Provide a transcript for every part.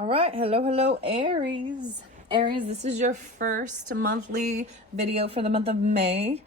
All right, hello, Aries. Aries, this is your first monthly video for the month of May.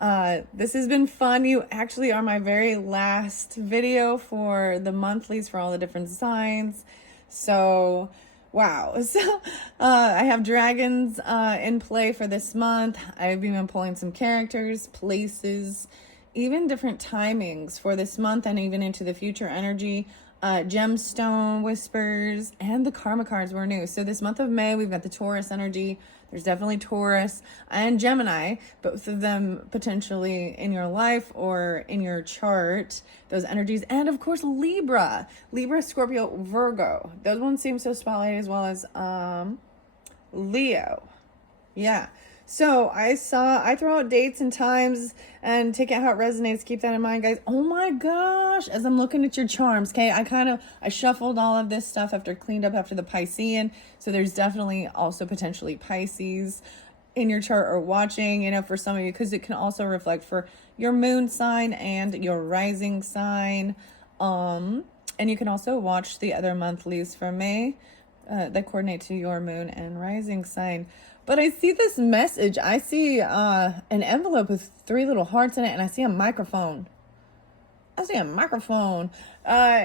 This has been fun. You actually are my very last video for the monthlies for all the different signs. So, wow. So, I have dragons in play for this month. I've even pulling some characters, places, even different timings for this month and even into the future energy. Gemstone whispers and the karma cards were new. So this month of May, we've got the Taurus energy. There's definitely Taurus and Gemini, both of them potentially in your life or in your chart, those energies. And of course, Libra, Scorpio, Virgo. Those ones seem so spotlighted, as well as Leo. Yeah. So I throw out dates and times and take it how it resonates. Keep that in mind, guys. Oh my gosh. As I'm looking at your charms, okay, I shuffled all of this stuff after cleaned up after the Piscean. So there's definitely also potentially Pisces in your chart or watching, for some of you, because it can also reflect for your moon sign and your rising sign. And you can also watch the other monthlies for May that coordinate to your moon and rising sign. But I see this message. I see an envelope with 3 little hearts in it, and I see a microphone.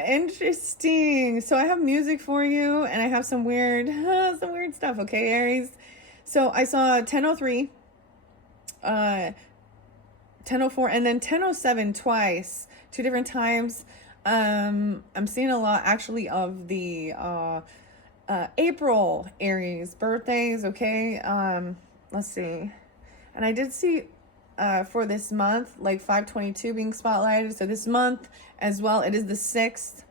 Interesting. So I have music for you, and I have some weird stuff. Okay, Aries. So I saw 1003, 1004, and then 1007 twice, 2 different times. I'm seeing a lot actually of the April Aries birthdays. Okay. Let's see. And I did see for this month, like 522 being spotlighted. So this month as well, it is the 6th.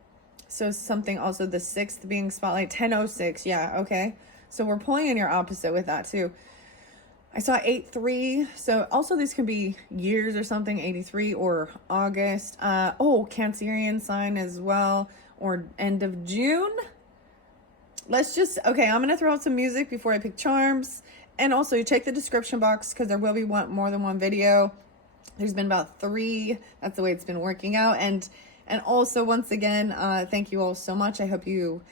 So something also the 6th being spotlighted. 1006. Yeah. Okay. So we're pulling in your opposite with that too. I saw 83. So also these could be years or something, 83 or August. Cancerian sign as well, or end of June. I'm going to throw out some music before I pick charms. And also, you check the description box because there will be more than one video. There's been about 3. That's the way it's been working out. And also, once again, thank you all so much. I hope you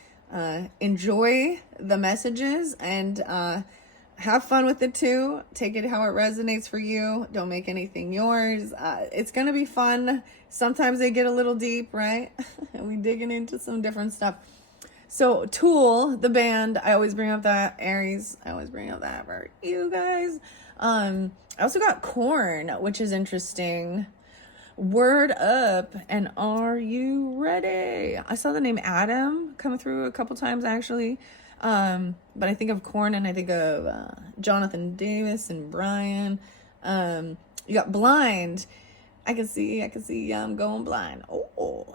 enjoy the messages and have fun with it too. Take it how it resonates for you. Don't make anything yours. It's going to be fun. Sometimes they get a little deep, right? And we digging into some different stuff. So Tool, the band, I always bring up that. Aries, I always bring up that for you guys. I also got Corn, which is interesting. Word Up, and Are You Ready? I saw the name Adam come through a couple times actually. But I think of Corn and I think of Jonathan Davis and Brian. You got Blind. I can see I'm going blind. Oh.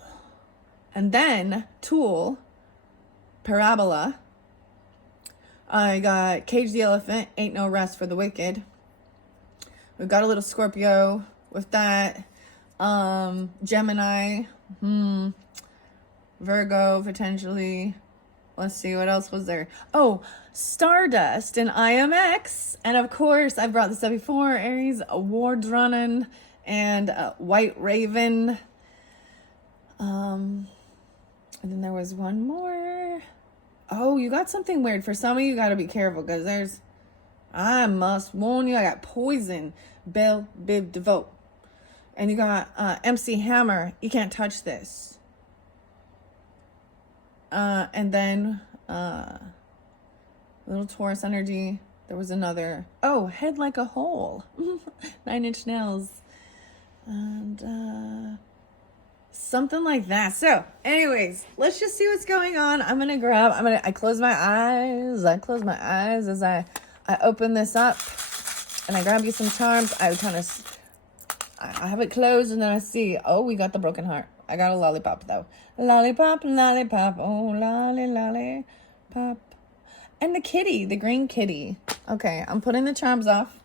And then Tool, Parabola. I got Cage the Elephant, Ain't No Rest for the Wicked. We've got a little Scorpio with that. Gemini. Virgo, potentially. Let's see, what else was there? Oh, Stardust and IMX. And of course, I've brought this up before, Aries, Ward Running, and White Raven. And then there was one more. Oh, you got something weird. For some of you, got to be careful because I must warn you, I got Poison, Belle Biv DeVoe. And you got MC Hammer, You Can't Touch This. And then little Taurus energy. There was another. Oh, Head Like a Hole. 9 Inch Nails. And something like that. So, anyways, let's just see what's going on. I close my eyes. As I open this up and I grab you some charms. I have it closed and then I see, oh, we got the broken heart. I got a lollipop though. Lollipop, oh, lollipop. And the kitty, the green kitty. Okay, I'm putting the charms off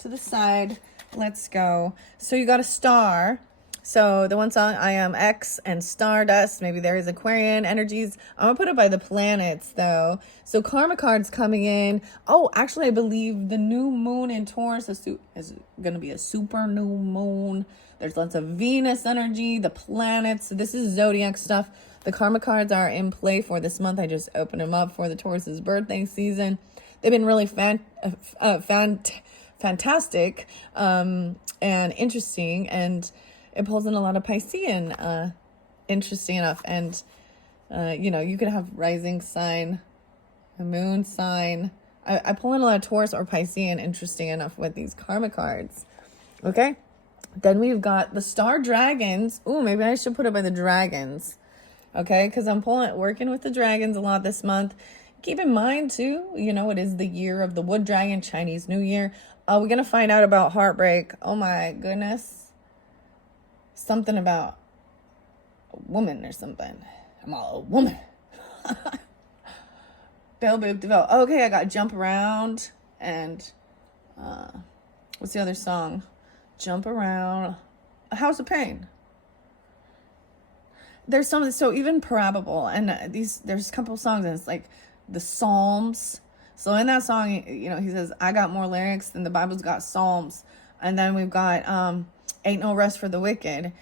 to the side. Let's go. So you got a star. So the one song, I Am X and Stardust. Maybe there is Aquarian energies. I'm going to put it by the planets, though. So karma cards coming in. Oh, actually, I believe the new moon in Taurus is going to be a super new moon. There's lots of Venus energy, the planets. So this is zodiac stuff. The karma cards are in play for this month. I just opened them up for the Taurus's birthday season. They've been really fantastic and interesting, and it pulls in a lot of Piscean, interesting enough. And you know, you could have rising sign, a moon sign. I pull in a lot of Taurus or Piscean, interesting enough, with these karma cards. Okay, then we've got the star dragons. Ooh, maybe I should put it by the dragons. Okay, because I'm working with the dragons a lot this month. Keep in mind too, you know, it is the year of the wood dragon, Chinese New Year. We're gonna find out about heartbreak. Oh my goodness, something about a woman or something. I'm all a woman. Bell Boob Develop. Okay, I got Jump Around and what's the other song? Jump Around. A House of Pain. There's some, so even Parable, and there's a couple songs, and it's like the Psalms. So in that song, you know, he says, I got more lyrics than the Bible's got Psalms. And then we've got Ain't No Rest for the Wicked.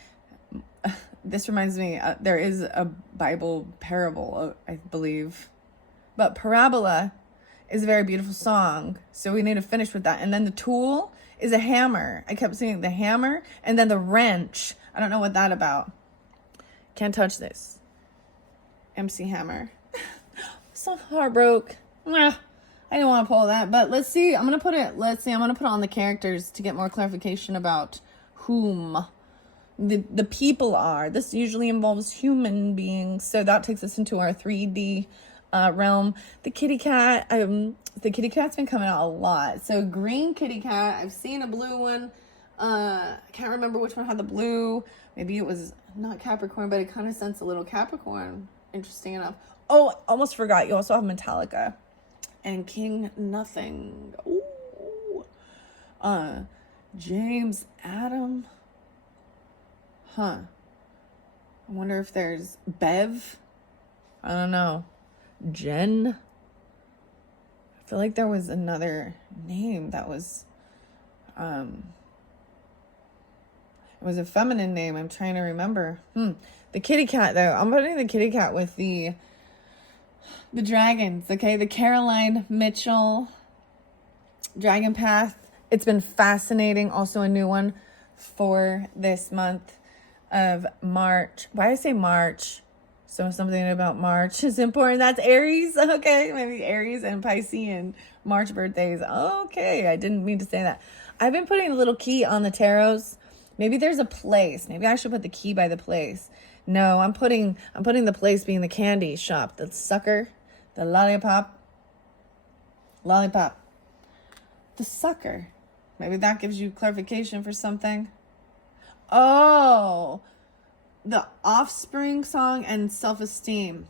This reminds me, there is a Bible parable, I believe. But Parabola is a very beautiful song. So we need to finish with that. And then the tool is a hammer. I kept saying the hammer. And then the wrench. I don't know what that's about. Can't touch this. MC Hammer. So heartbroken. I didn't want to pull that. But let's see. I'm going to put it on the characters to get more clarification about whom the people are. This usually involves human beings. So that takes us into our 3D realm. The kitty cat. The kitty cat's been coming out a lot. So green kitty cat. I've seen a blue one. I can't remember which one had the blue. Maybe it was not Capricorn, but it kind of sensed a little Capricorn. Interesting enough. Oh, almost forgot. You also have Metallica and King Nothing. Ooh. James Adam. Huh. I wonder if there's Bev. I don't know. Jen. I feel like there was another name that was it was a feminine name. I'm trying to remember. The kitty cat, though. I'm putting the kitty cat with the dragons, okay? The Caroline Mitchell Dragon Path. It's been fascinating. Also a new one for this month of March. Why do I say March? So something about March is important. That's Aries. Okay, maybe Aries and Piscean March birthdays. Okay, I didn't mean to say that. I've been putting a little key on the tarots. Maybe there's a place. Maybe I should put the key by the place. No, I'm putting the place being the candy shop, the sucker, the lollipop, the sucker. Maybe that gives you clarification for something. Oh, the Offspring song and Self-Esteem.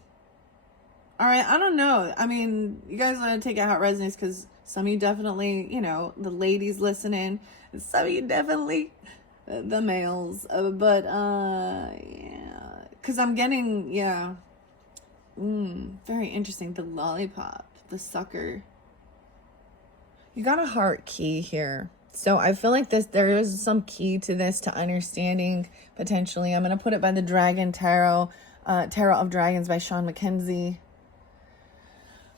All right, I don't know. I mean, you guys want to take it how it resonates, because some of you definitely, you know, the ladies listening, and some of you definitely the males, but yeah, because I'm getting, yeah, very interesting. The lollipop, the sucker. You got a heart key here, so I feel like there is some key to this, to understanding potentially. I'm gonna put it by the Dragon Tarot, Tarot of Dragons by Sean McKenzie.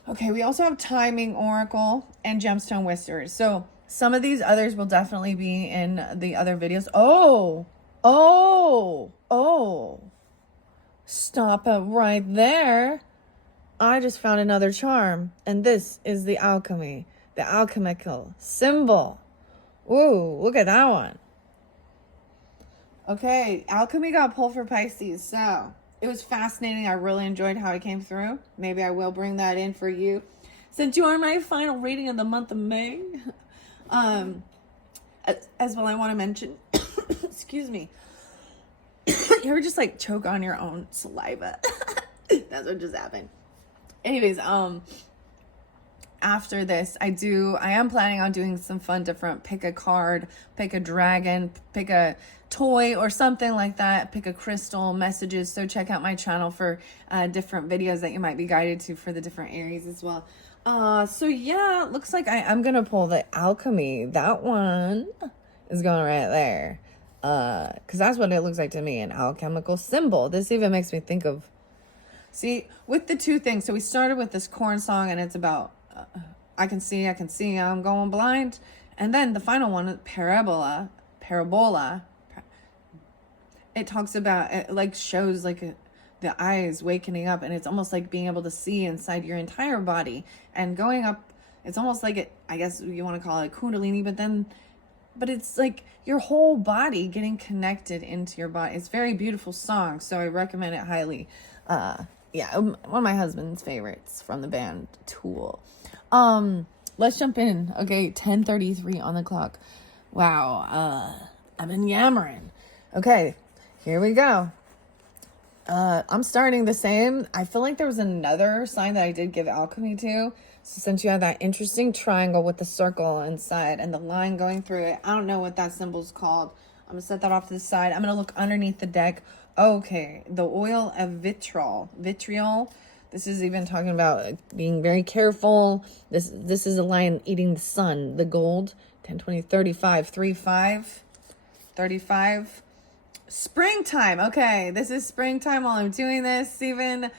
Okay, we also have Timing Oracle and Gemstone Whispers. So some of these others will definitely be in the other videos. Oh. Stop it right there. I just found another charm. And this is the alchemy. The alchemical symbol. Ooh, look at that one. Okay, alchemy got pulled for Pisces. So it was fascinating. I really enjoyed how it came through. Maybe I will bring that in for you, since you are my final reading of the month of May. As well, I want to mention, excuse me, you ever just like choke on your own saliva? That's what just happened. Anyways, after this, I am planning on doing some fun different, pick a card, pick a dragon, pick a toy or something like that, pick a crystal, messages. So check out my channel for different videos that you might be guided to for the different Aries as well. So yeah, looks like I'm gonna pull the alchemy. That one is going right there. Because that's what it looks like to me, an alchemical symbol. This even makes me think of See, with the two things, so we started with this corn song, and it's about I can see, I'm going blind. And then the final one, parabola. It talks about, it like shows like the eyes wakening up, and it's almost like being able to see inside your entire body and going up. It's almost like it, I guess you want to call it Kundalini, but it's like your whole body getting connected into your body. It's a very beautiful song, so I recommend it highly. Yeah, one of my husband's favorites from the band Tool. Let's jump in. Okay, 10:33 on the clock. Wow, I've been yammering. Okay, here we go. I'm starting the same. I feel like there was another sign that I did give alchemy to. So since you have that interesting triangle with the circle inside and the line going through it, I don't know what that symbol's called. I'm going to set that off to the side. I'm going to look underneath the deck. Okay, the oil of vitriol. This is even talking about being very careful. This is a lion eating the sun, the gold. 10, 20, 35, 35. Springtime. Okay, this is springtime while I'm doing this. Even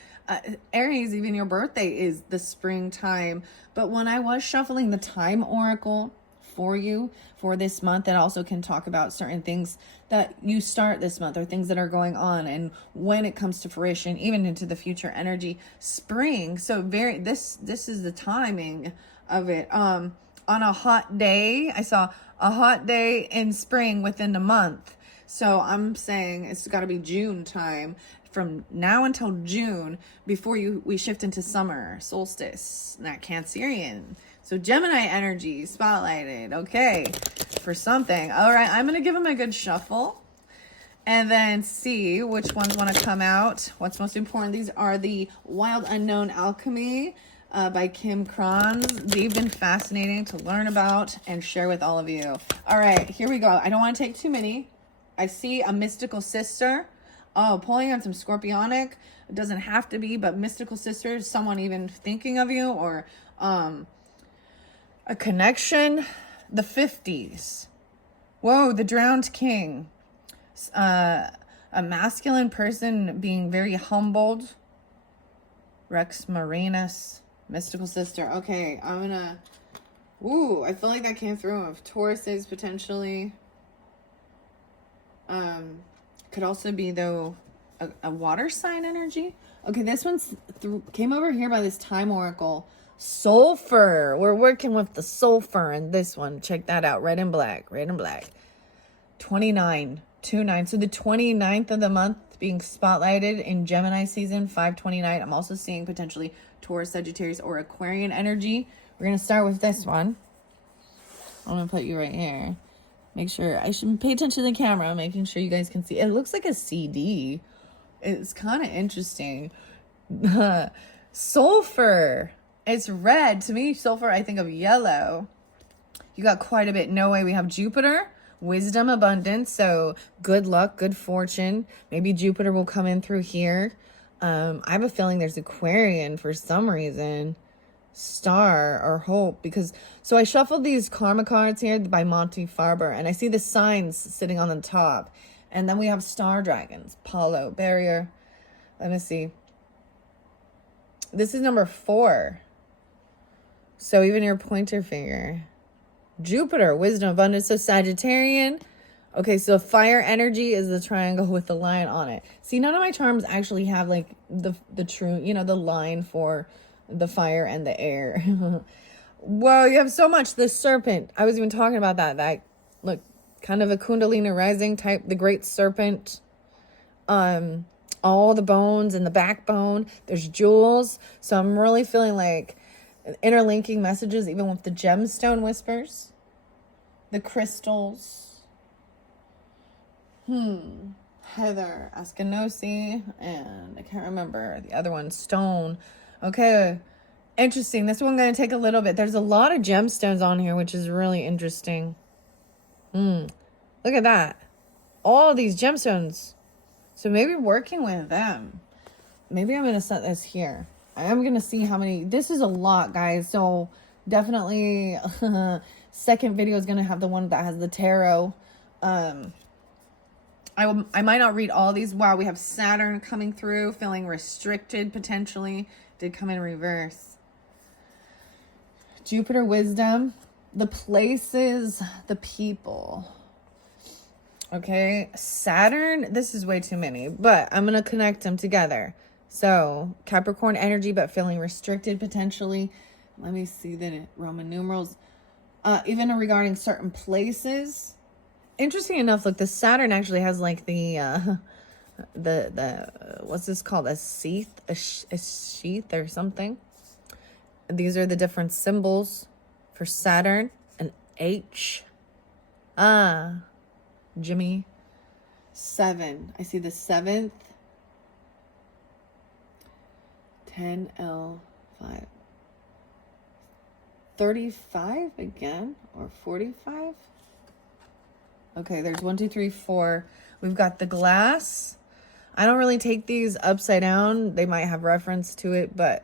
Aries, even your birthday is the springtime. But when I was shuffling the time oracle for you for this month, it also can talk about certain things that you start this month or things that are going on, and when it comes to fruition, even into the future energy. Spring. So this is the timing of it. On a hot day, I saw a hot day in spring within the month. So I'm saying it's got to be June time, from now until June, before we shift into summer solstice, that Cancerian. So Gemini energy spotlighted. Okay, for something. All right, I'm going to give them a good shuffle and then see which ones want to come out. What's most important? These are the Wild Unknown Alchemy by Kim Kranz. They've been fascinating to learn about and share with all of you. All right, here we go. I don't want to take too many. I see a mystical sister. Oh, pulling on some scorpionic. It doesn't have to be, but mystical sister, someone even thinking of you, or a connection. The 50s. Whoa, the drowned king. A masculine person being very humbled. Rex Marinus. Mystical sister. Okay, I'm gonna... Ooh, I feel like that came through of Tauruses potentially. Could also be though a water sign energy. Okay, this one's came over here by this time oracle. Sulfur. We're working with the sulfur in this one. Check that out. Red and black. 29. So the 29th of the month being spotlighted in Gemini season, 5/29. I'm also seeing potentially Taurus, Sagittarius, or Aquarian energy. We're going to start with this one. I'm going to put you right here. Make sure, I should pay attention to the camera, making sure you guys can see. It looks like a CD. It's kind of interesting. Sulfur. It's red. To me, sulfur, I think of yellow. You got quite a bit. No way. We have Jupiter, wisdom, abundance. So good luck, good fortune. Maybe Jupiter will come in through here. I have a feeling there's Aquarian for some reason. Star or hope, because so I shuffled these karma cards here by Monty Farber, and I see the signs sitting on the top, and then we have star dragons, Apollo, barrier. Let me see, this is number 4, so even your pointer finger. Jupiter, wisdom, abundance. So Sagittarian. Okay, so fire energy is the triangle with the lion on it. See, none of my charms actually have like the true, the line for the fire and the air. Whoa, you have so much. The serpent. I was even talking about that look, kind of a Kundalini rising type, the great serpent. All the bones and the backbone. There's jewels. So I'm really feeling like interlinking messages, even with the gemstone whispers, the crystals. Heather Askinosi, and I can't remember the other one, stone. Okay, interesting. This one going to take a little bit. There's a lot of gemstones on here, which is really interesting. Look at that. All of these gemstones. So maybe working with them. Maybe I'm going to set this here. I am going to see how many. This is a lot, guys. So definitely second video is going to have the one that has the tarot. I might not read all these. Wow, we have Saturn coming through, feeling restricted potentially. Did come in reverse. Jupiter wisdom, the places, the people. Okay, Saturn, this is way too many, but I'm going to connect them together. So Capricorn energy, but feeling restricted potentially. Let me see the Roman numerals. Even regarding certain places. Interesting enough, look, the Saturn actually has like the what's this called? A sheath, a sheath or something. These are the different symbols for Saturn. An H. Jimmy. 7. I see the 7th. 10L5. 35 again, or 45? Okay, there's 1, 2, 3, 4. We've got the glass. I don't really take these upside down. They might have reference to it, but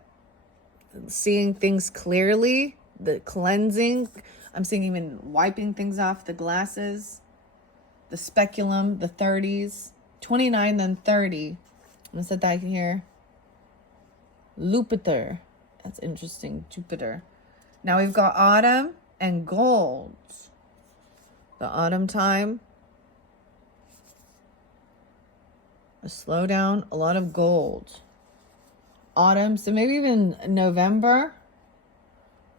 seeing things clearly, the cleansing, I'm seeing even wiping things off the glasses, the speculum, the 30s, 29, then 30. I'm gonna set that here. Jupiter. That's interesting. Jupiter. Now we've got autumn and gold. The autumn time. A slowdown. A lot of gold. Autumn. So maybe even November.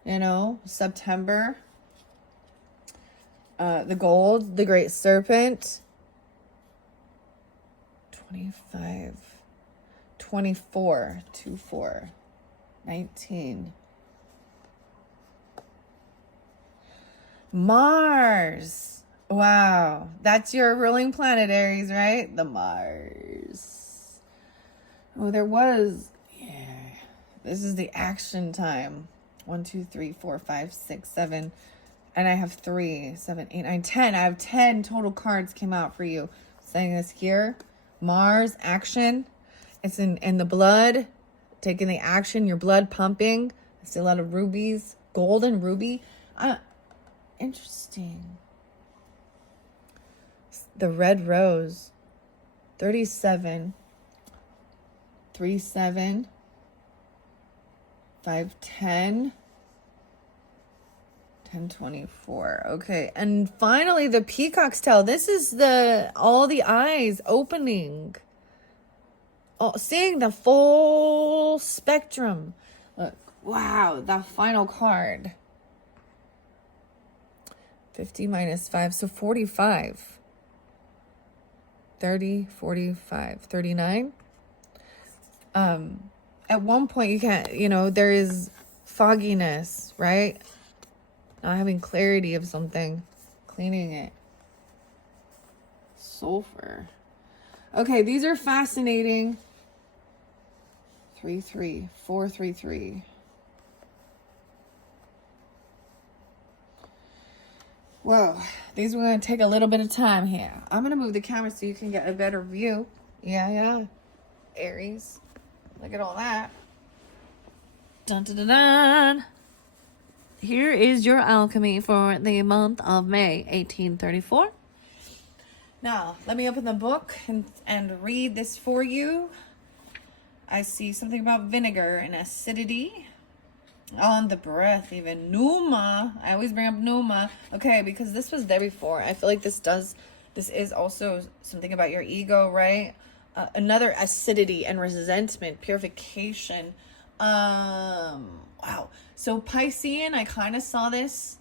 You know, September. The gold. The great serpent. 25. 24. 24. 19. Mars. Wow. That's your ruling planet, Aries, right? The Mars. Oh, there was. Yeah. This is the action time. 1, 2, 3, 4, 5, 6, 7. And I have 3, 7, 8, 9, 10. I have 10 total cards came out for you. Saying this here. Mars, action. It's in the blood. Taking the action. Your blood pumping. I see a lot of rubies. Gold and ruby. Interesting. The red rose. 37. 3, 7. 5, 10. 10, 24. Okay. And finally, the peacock's tail. This is all the eyes opening. Oh, seeing the full spectrum. Look. Wow. That final card. 50 minus 5, so 45. 30, 45, 39. At one point you can't, there is fogginess, right? Not having clarity of something. Cleaning it. Sulfur. Okay, these are fascinating. 3, 3, 4, 3, 3. Whoa, these are going to take a little bit of time here. I'm going to move the camera so you can get a better view. Yeah. Aries. Look at all that. Dun, dun, dun, dun. Here is your alchemy for the month of May, 1834. Now, let me open the book and read this for you. I see something about vinegar and acidity. On the breath, even Numa. I always bring up Numa. Okay, because this was there before. I feel like this is also something about your ego, right? Another acidity and resentment, purification. Wow. So Piscean, I kind of saw this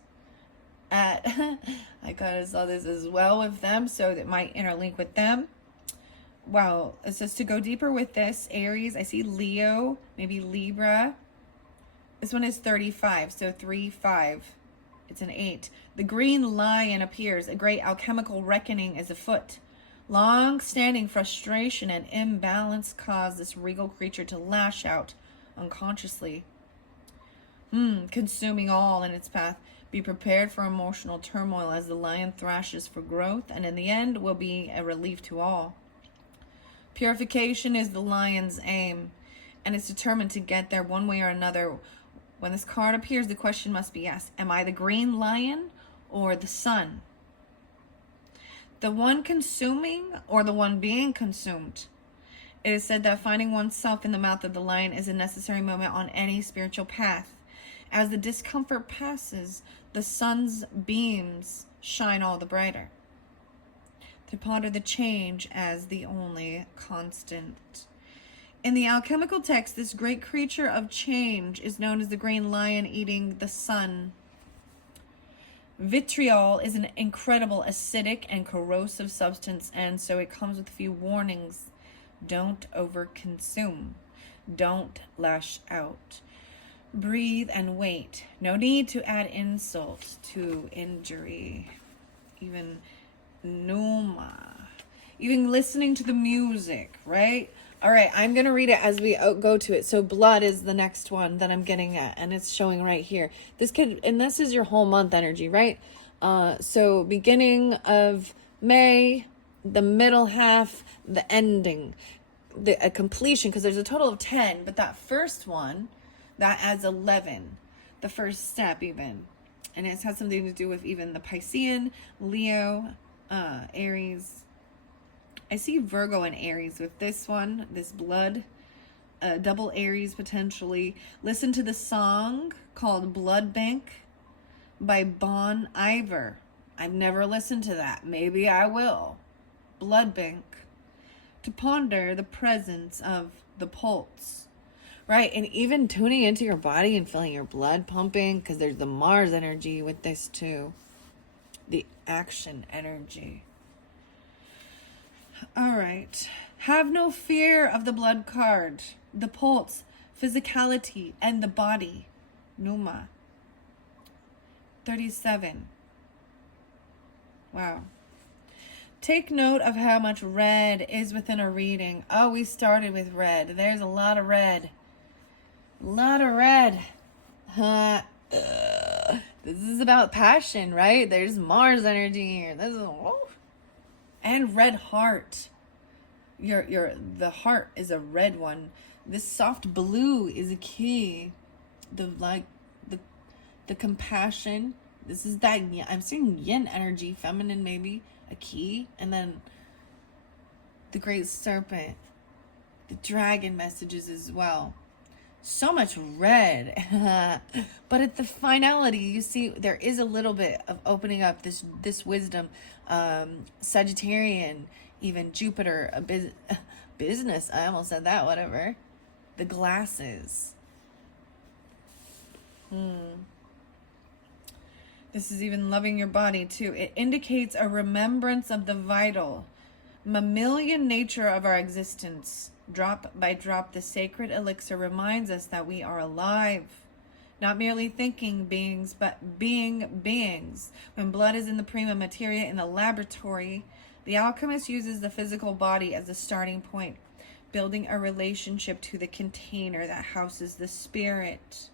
as well with them, so it might interlink with them. Wow. It says to go deeper with this, Aries. I see Leo, maybe Libra. This one is 35, so 3, 5. It's an 8. The green lion appears. A great alchemical reckoning is afoot. Long-standing frustration and imbalance cause this regal creature to lash out unconsciously, consuming all in its path. Be prepared for emotional turmoil as the lion thrashes for growth, and in the end will be a relief to all. Purification is the lion's aim, and it's determined to get there one way or another. When this card appears, the question must be asked, am I the green lion or the sun? the one consuming or the one being consumed. It is said that finding oneself in the mouth of the lion is a necessary moment on any spiritual path. As the discomfort passes, the sun's beams shine all the brighter. To ponder the change as the only constant. In the alchemical text, this great creature of change is known as the green lion eating the sun. Vitriol is an incredible acidic and corrosive substance, and so it comes with a few warnings. Don't overconsume. Don't lash out. Breathe and wait. No need to add insult to injury. Even Numa. Even listening to the music, right? All right, I'm going to read it as we go to it. So blood is the next one that I'm getting at, and it's showing right here. And this is your whole month energy, right? So beginning of May, the middle half, the ending, a completion, because there's a total of 10, but that first one, that adds 11, the first step even. And it has something to do with even the Piscean, Leo, Aries. I see Virgo and Aries with this one, this blood, double Aries potentially. Listen to the song called Blood Bank by Bon Iver. I've never listened to that. Maybe I will. Blood Bank. To ponder the presence of the pulse. Right, and even tuning into your body and feeling your blood pumping, because there's the Mars energy with this too. The action energy. All right. Have no fear of the blood card, the pulse, physicality, and the body. Numa. 37. Wow. Take note of how much red is within a reading. Oh, we started with red. There's a lot of red. A lot of red. This is about passion, right? There's Mars energy here. This is... And red heart. The heart is a red one. This soft blue is a key. The compassion. This is that, I'm seeing yin energy, feminine maybe, a key. And then the great serpent, the dragon messages as well. So much red. But at the finality, you see there is a little bit of opening up this wisdom. Sagittarian, even Jupiter, business. I almost said that, whatever. The glasses. This is even loving your body too. It indicates a remembrance of the vital, mammalian nature of our existence. Drop by drop, the sacred elixir reminds us that we are alive. Not merely thinking beings, but being beings. When blood is in the prima materia in the laboratory, the alchemist uses the physical body as a starting point, building a relationship to the container that houses the spirit.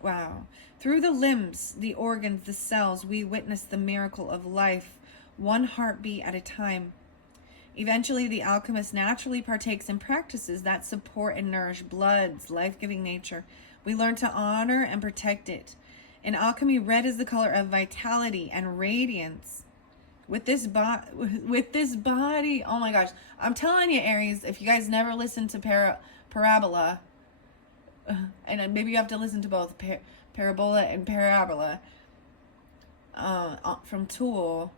Wow. Through the limbs, the organs, the cells, we witness the miracle of life, one heartbeat at a time. Eventually, the alchemist naturally partakes in practices that support and nourish blood's life-giving nature. We learn to honor and protect it. In alchemy, red is the color of vitality and radiance. With this body, oh my gosh. I'm telling you, Aries, if you guys never listened to Parabola, and maybe you have to listen to both Parabola and Parabola from Tool,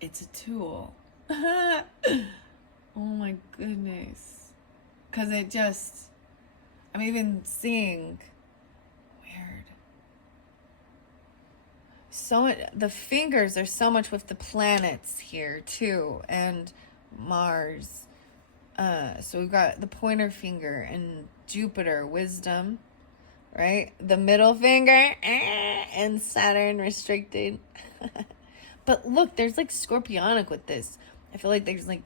it's a tool. Oh my goodness. Because it just, I'm even seeing weird. So the fingers, there's so much with the planets here too, and Mars. So we've got the pointer finger and Jupiter, wisdom, right? The middle finger and Saturn, restricted. But look, there's like scorpionic with this. I feel like there's like,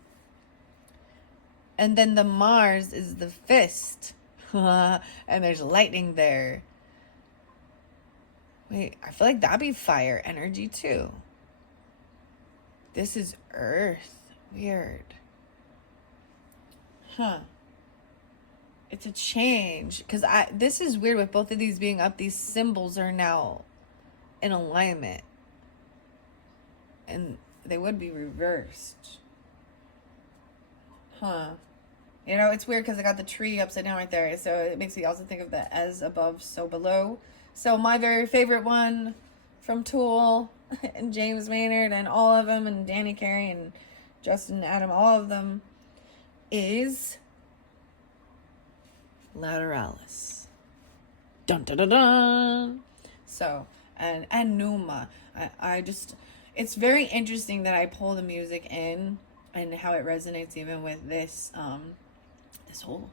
and then the Mars is the fist. And there's lightning there. Wait, I feel like that'd be fire energy too. This is Earth. Weird. It's a change. Because this is weird with both of these being up. These symbols are now in alignment. And they would be reversed. Huh. You know, it's weird because I got the tree upside down right there. So it makes me also think of the as above, so below. So my very favorite one from Tool and James Maynard and all of them, and Danny Carey and Justin Adam, all of them, is Lateralis. Dun dun dun dun. So, and Numa. I just, it's very interesting that I pull the music in and how it resonates even with this this whole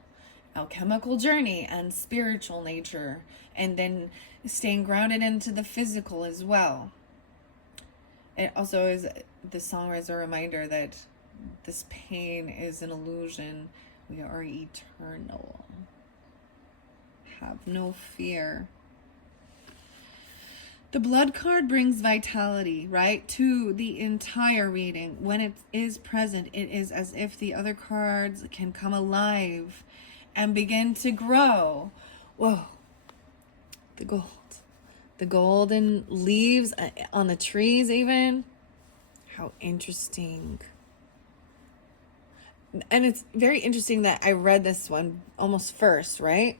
alchemical journey and spiritual nature, and then staying grounded into the physical as well. It also is, the song is a reminder that this pain is an illusion. We are eternal. Have no fear. The blood card brings vitality, right, to the entire reading. When it is present, it is as if the other cards can come alive and begin to grow. Whoa. The gold. The golden leaves on the trees even. How interesting. And it's very interesting that I read this one almost first, right?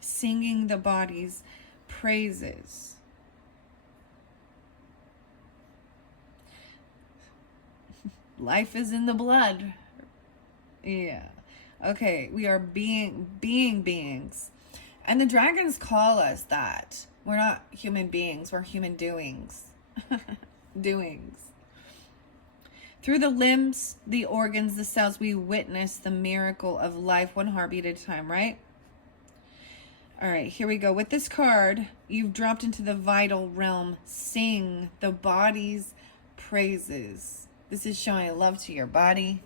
Singing the body's praises. Life is in the blood. Yeah. Okay, we are beings. And the dragons call us that. We're not human beings, we're human doings. Doings. Through the limbs, the organs, the cells, we witness the miracle of life, one heartbeat at a time, right? All right, here we go. With this card, you've dropped into the vital realm. Sing the body's praises. This is showing love to your body,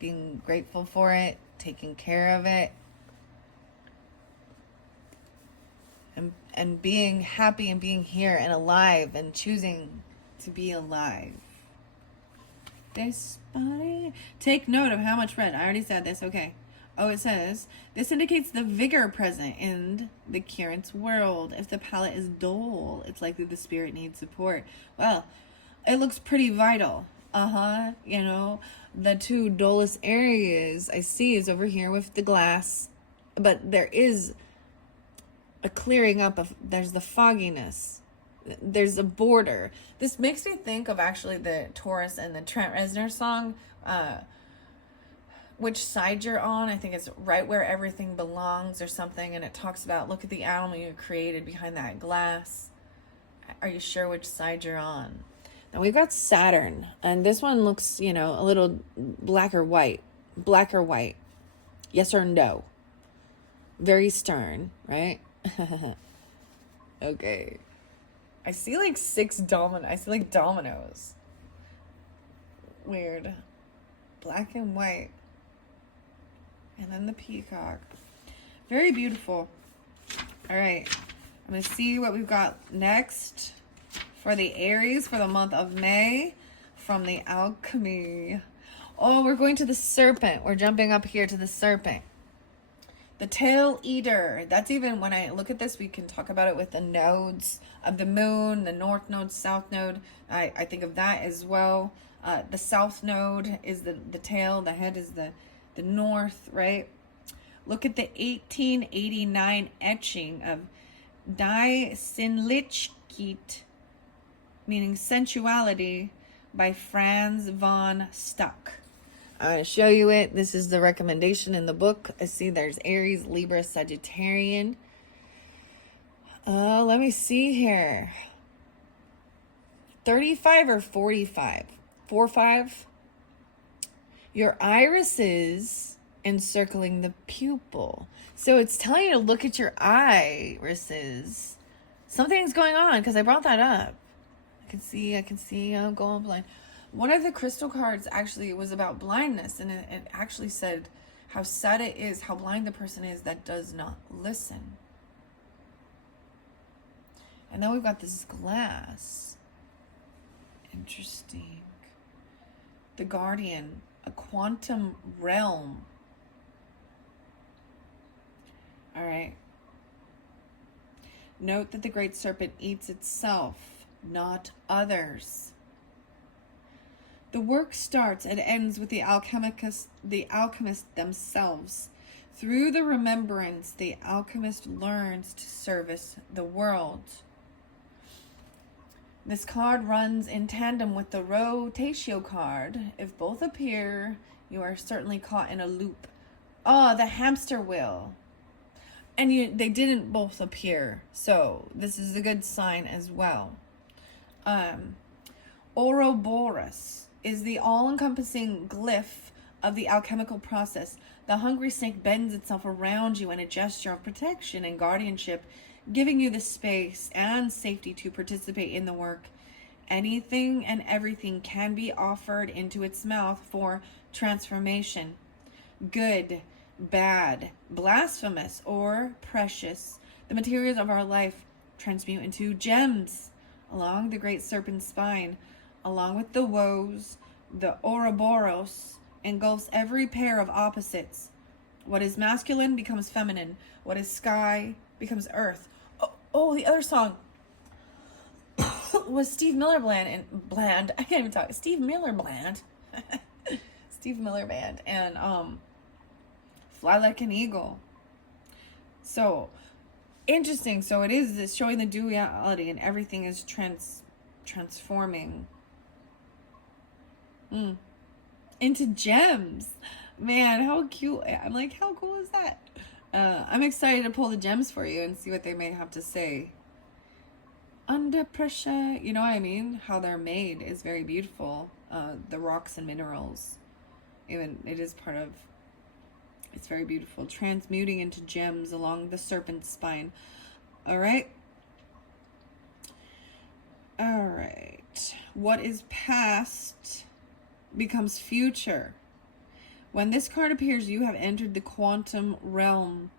being grateful for it, taking care of it, and being happy and being here and alive and choosing to be alive. This body. Take note of how much red. I already said this. Okay. Oh, it says, this indicates the vigor present in the current world. If the palette is dull, it's likely the spirit needs support. Well, it looks pretty vital. You know, the two dullest areas I see is over here with the glass. But there is a clearing up of, there's the fogginess. There's a border. This makes me think of actually the Taurus and the Trent Reznor song, which side you're on. I think it's right where everything belongs or something. And it talks about, look at the animal you created behind that glass. Are you sure which side you're on? Now we've got Saturn. And this one looks, you know, a little black or white. Black or white. Yes or no. Very stern, right? Okay. I see like I see like dominoes. Weird. Black and white. And then the peacock. Very beautiful. All right. I'm going to see what we've got next for the Aries for the month of May from the Alchemy. Oh, we're going to the serpent. We're jumping up here to the serpent. The tail eater. That's even, when I look at this, we can talk about it with the nodes of the moon, the north node, south node. I think of that as well. The south node is the tail. The head is the north, right? Look at the 1889 etching of Die Sinnlichkeit, meaning sensuality, by Franz von Stuck. I'm going to show you it. This is the recommendation in the book. I see there's Aries, Libra, Sagittarian. Let me see here. 35 or 45? 45. Your irises encircling the pupil. So it's telling you to look at your irises. Something's going on because I brought that up. I can see I'm going blind. One of the crystal cards actually was about blindness, and it actually said how sad it is, how blind the person is that does not listen. And then we've got this glass. Interesting. The Guardian, a quantum realm. All right. Note that the great serpent eats itself, not others. The work starts and ends with the alchemists themselves. Through the remembrance, the alchemist learns to service the world. This card runs in tandem with the rotatio card. If both appear, you are certainly caught in a loop. Oh, the hamster wheel. And they didn't both appear, so this is a good sign as well. Ouroboros is the all-encompassing glyph of the alchemical process. The hungry snake bends itself around you in a gesture of protection and guardianship, giving you the space and safety to participate in the work. Anything and everything can be offered into its mouth for transformation. Good, bad, blasphemous, or precious. The materials of our life transmute into gems along the great serpent's spine. Along with the woes, the Ouroboros engulfs every pair of opposites. What is masculine becomes feminine. What is sky becomes earth. Oh, the other song was Steve Miller Bland. I can't even talk. Steve Miller Bland. Steve Miller Band. And Fly Like an Eagle. So, interesting. So it is this showing the duality and everything is transforming. Into gems. Man, how cute. I'm like, how cool is that? I'm excited to pull the gems for you and see what they may have to say. Under pressure, you know what I mean? How they're made is very beautiful. The rocks and minerals. Even it is part of, it's very beautiful. Transmuting into gems along the serpent's spine. Alright. Alright. What is past becomes future. When this card appears, you have entered the quantum realm.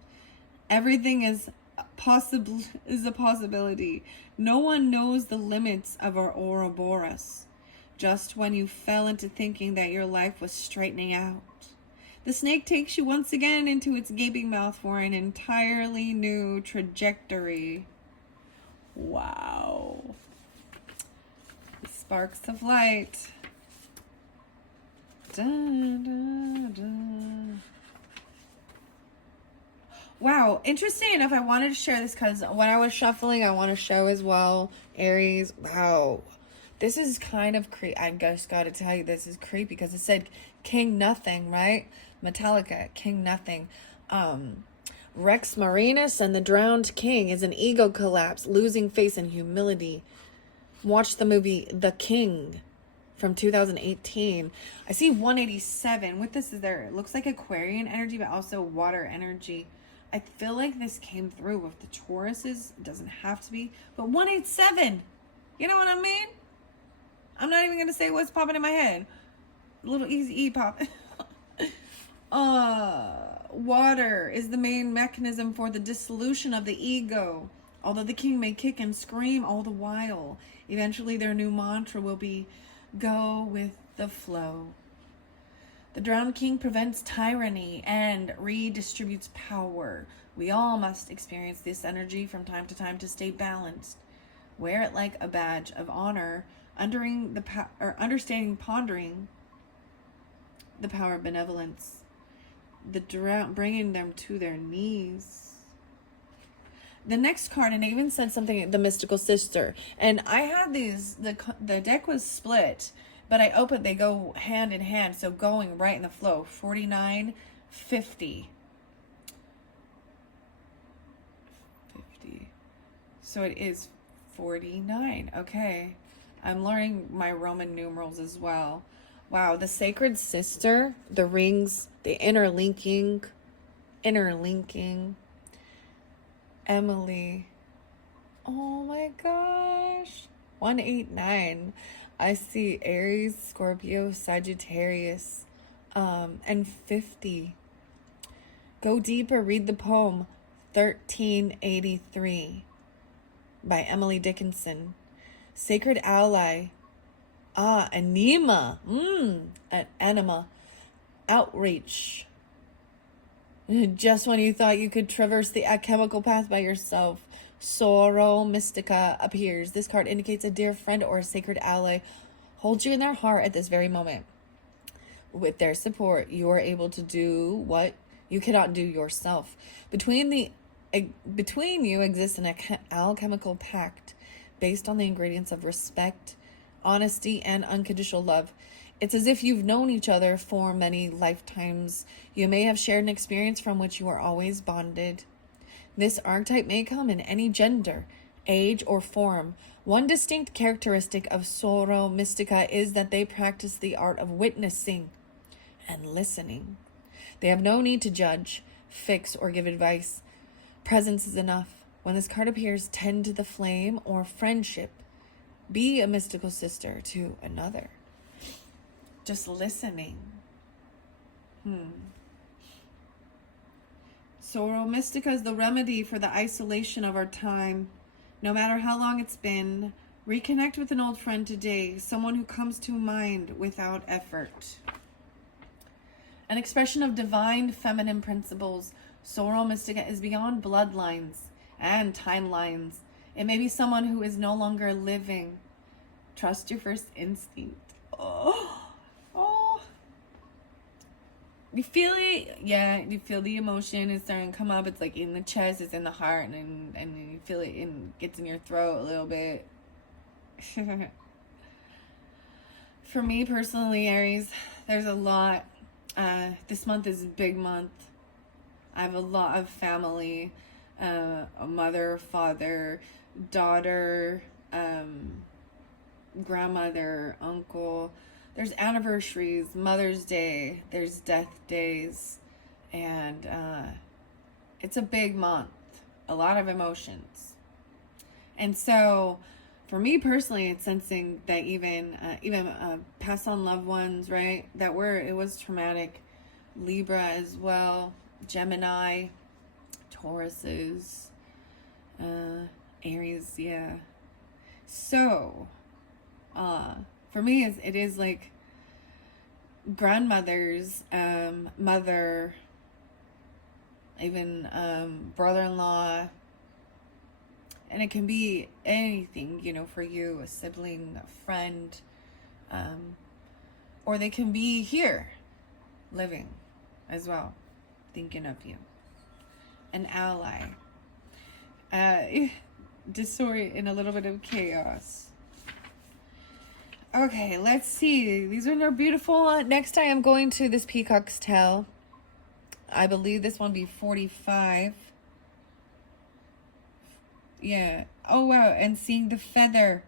Everything is a possibility. No one knows the limits of our Ouroboros. Just when you fell into thinking that your life was straightening out, the snake takes you once again into its gaping mouth for an entirely new trajectory. Wow. Sparks of light. Da, da, da. Wow, interesting enough, I wanted to share this because when I was shuffling, I want to show as well, Aries. Wow, this is kind of creepy. I just got to tell you, this is creepy because it said King Nothing, right? Metallica, King Nothing. Rex Marinus and the Drowned King is an ego collapse, losing face and humility. Watch the movie The King from 2018. I see 187. With this is there, it looks like Aquarian energy, but also water energy. I feel like this came through with the Tauruses. It doesn't have to be, but 187. You know what I mean? I'm not even gonna say what's popping in my head. A little easy pop. Water is the main mechanism for the dissolution of the ego. Although the king may kick and scream all the while, eventually their new mantra will be, go with the flow. The drowned king prevents tyranny and redistributes power. We all must experience this energy from time to time to stay balanced. Wear it like a badge of honor, understanding, pondering the power of benevolence. Bringing them to their knees. The next card, and I even said something, the mystical sister. And I had these, the deck was split, but I opened, they go hand in hand. So going right in the flow, 49, 50. 50. So it is 49. Okay. I'm learning my Roman numerals as well. Wow. The sacred sister, the rings, the interlinking. Emily. Oh my gosh. 189. I see Aries, Scorpio, Sagittarius, and 50. Go deeper, read the poem 1383 by Emily Dickinson. Sacred ally. Anima. Anima. Outreach. Just when you thought you could traverse the alchemical path by yourself, Sorrow Mystica appears. This card indicates a dear friend or a sacred ally holds you in their heart at this very moment. With their support, you are able to do what you cannot do yourself. Between you exists an alchemical pact based on the ingredients of respect, honesty, and unconditional love. It's as if you've known each other for many lifetimes. You may have shared an experience from which you are always bonded. This archetype may come in any gender, age, or form. One distinct characteristic of Sorrow Mystica is that they practice the art of witnessing and listening. They have no need to judge, fix, or give advice. Presence is enough. When this card appears, tend to the flame or friendship. Be a mystical sister to another. Just listening. Sorrow Mystica is the remedy for the isolation of our time. No matter how long it's been, reconnect with an old friend today, someone who comes to mind without effort. An expression of divine feminine principles, Sorrow Mystica is beyond bloodlines and timelines. It may be someone who is no longer living. Trust your first instinct. Oh. You feel it, yeah, you feel the emotion is starting to come up. It's like in the chest, it's in the heart, and you feel it gets in your throat a little bit. For me personally, Aries, there's a lot. This month is a big month. I have a lot of family, a mother, father, daughter, grandmother, uncle. There's anniversaries, Mother's Day, there's death days, and it's a big month, a lot of emotions. And so for me personally, it's sensing that even passed on loved ones, right, it was traumatic. Libra as well, Gemini, Tauruses, Aries, yeah. So for me, it is like grandmothers, mother, even brother-in-law, and it can be anything, for you, a sibling, a friend, or they can be here, living as well, thinking of you, an ally, disorient in a little bit of chaos. Okay, let's see. These are beautiful. Next I am going to this Peacock's Tail. I believe this one be 45. Yeah. Oh, wow. And seeing the feather.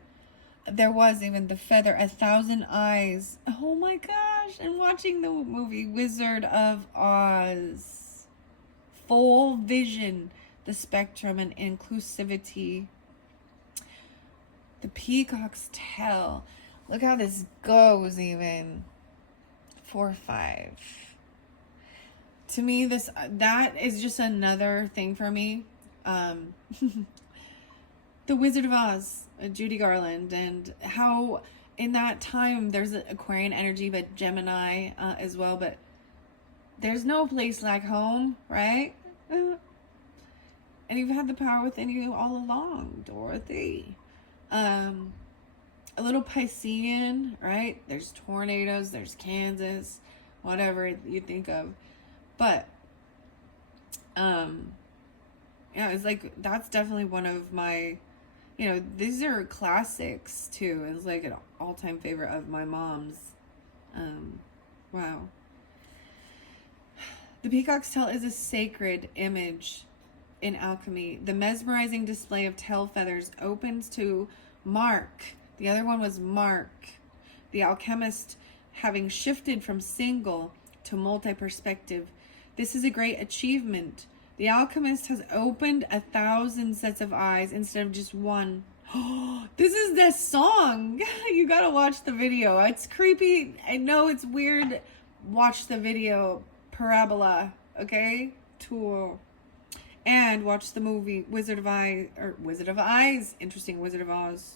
There was even the feather. 1,000 eyes. Oh, my gosh. And watching the movie Wizard of Oz. Full vision. The spectrum and inclusivity. The Peacock's Tail. Look how this goes even. 4, 5. To me, that is just another thing for me. The Wizard of Oz, Judy Garland, and how in that time there's an Aquarian energy, but Gemini as well. But there's no place like home, right? And you've had the power within you all along, Dorothy. A little Piscean, right? There's tornadoes, there's Kansas, whatever you think of. But, yeah, it's like, that's definitely one of my, these are classics too. It's like an all-time favorite of my mom's. Wow. The Peacock's Tail is a sacred image in alchemy. The mesmerizing display of tail feathers opens to Mark. The other one was Mark, the alchemist, having shifted from single to multi-perspective. This is a great achievement. The alchemist has opened 1,000 sets of eyes instead of just one. This is the song. You gotta watch the video. It's creepy. I know it's weird. Watch the video. Parabola. Okay? Tool. And watch the movie Wizard of Eyes. Interesting. Wizard of Oz.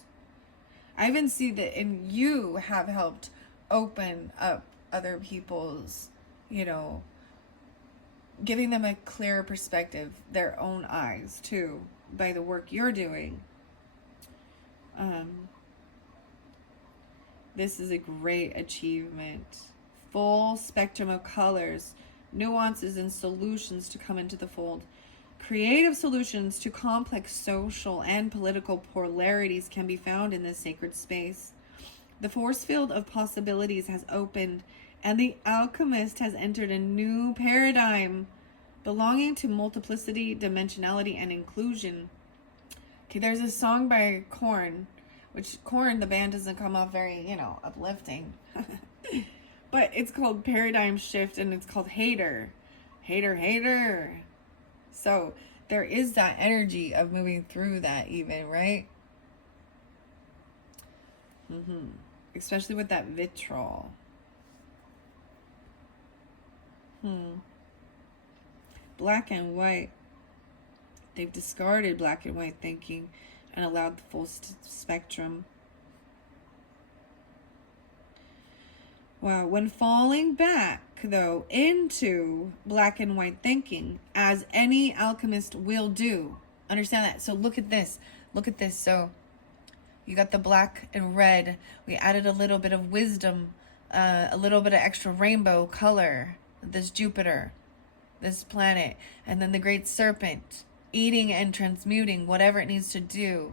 I even see that, and you have helped open up other people's, giving them a clearer perspective, their own eyes too. by the work you're doing. This is a great achievement. Full spectrum of colors, nuances, and solutions to come into the fold. Creative solutions to complex social and political polarities can be found in this sacred space. The force field of possibilities has opened, and the alchemist has entered a new paradigm belonging to multiplicity, dimensionality, and inclusion. Okay, there's a song by Korn, which Korn, the band, doesn't come off very, uplifting. But it's called Paradigm Shift, and it's called Hater. Hater, hater. So there is that energy of moving through that even, right? Especially with that vitriol. Black and white. They've discarded black and white thinking and allowed the full spectrum. Wow. When falling back, though, into black and white thinking, as any alchemist will do. Understand that. So look at this. Look at this. So you got the black and red. We added a little bit of wisdom, a little bit of extra rainbow color. This Jupiter, this planet, and then the great serpent, eating and transmuting whatever it needs to do.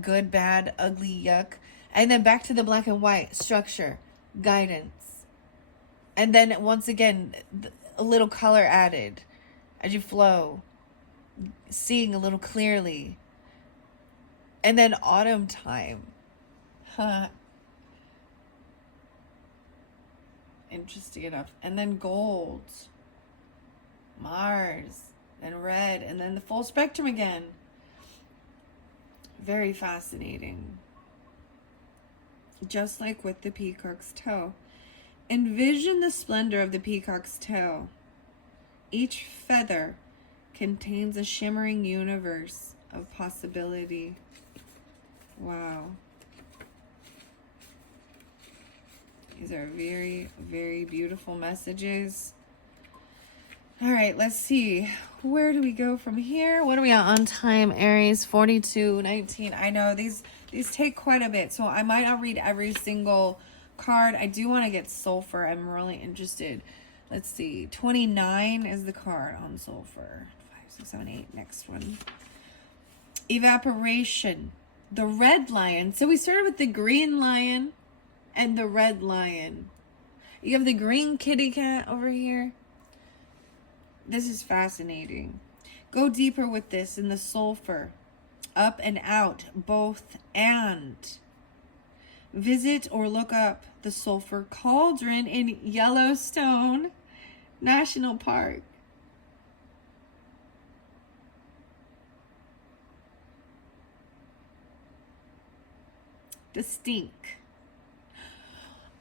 Good, bad, ugly, yuck. And then back to the black and white structure, guidance. And then once again, a little color added as you flow, seeing a little clearly. And then autumn time. Interesting enough. And then gold, Mars, and red, and then the full spectrum again. Very fascinating. Just like with the peacock's tail. Envision the splendor of the peacock's tail. Each feather contains a shimmering universe of possibility. Wow. These are very, very beautiful messages. All right, let's see. Where do we go from here? What are we on time, Aries? 42:19. I know these take quite a bit, so I might not read every single card. I do want to get sulfur. I'm really interested. Let's see. 29 is the card on sulfur. 5, 6, 7, 8. Next one. Evaporation. The red lion. So we started with the green lion and the red lion. You have the green kitty cat over here. This is fascinating. Go deeper with this in the sulfur. Up and out, both and. Visit or look up the sulfur cauldron in Yellowstone National Park. The stink.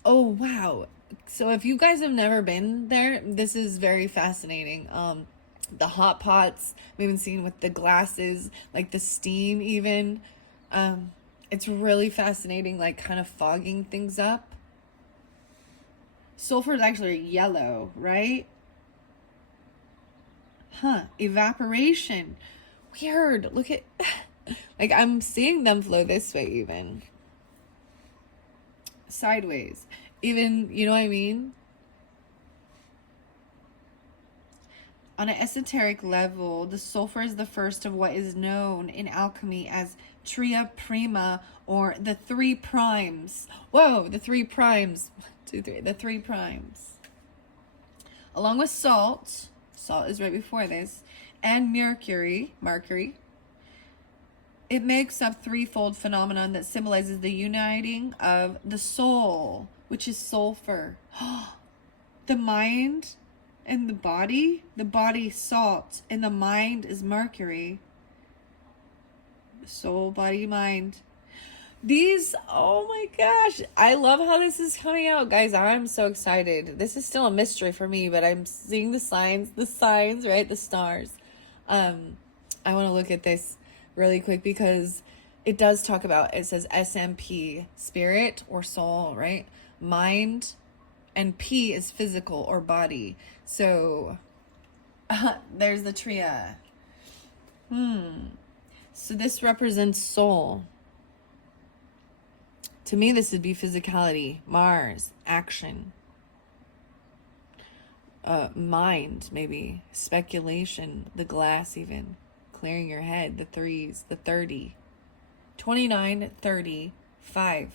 Oh, wow. So if you guys have never been there, this is very fascinating. The hot pots we've been seeing with the glasses, like the steam even. It's really fascinating, like kind of fogging things up. Sulfur is actually yellow, right? Evaporation. Weird. Look at, like I'm seeing them flow this way even. Sideways. Even, you know what I mean? On an esoteric level, the sulfur is the first of what is known in alchemy as tria prima, or the 3 primes. Whoa, the 3 primes. 1, 2, 3. The 3 primes. Along with salt is right before this, and mercury, it makes up threefold phenomenon that symbolizes the uniting of the soul, which is sulfur, the mind and the body salt, and the mind is mercury. Soul, body, mind. These, oh my gosh, I love how this is coming out, guys. I'm so excited. This is still a mystery for me, but I'm seeing the signs, right? The stars. I want to look at this really quick because it does talk about, it says SMP, spirit or soul, right? Mind, and P is physical or body. So there's the tria. So this represents soul. To me, this would be physicality, Mars, action, mind, maybe, speculation, the glass even, clearing your head, the threes, the 30, 29, 35,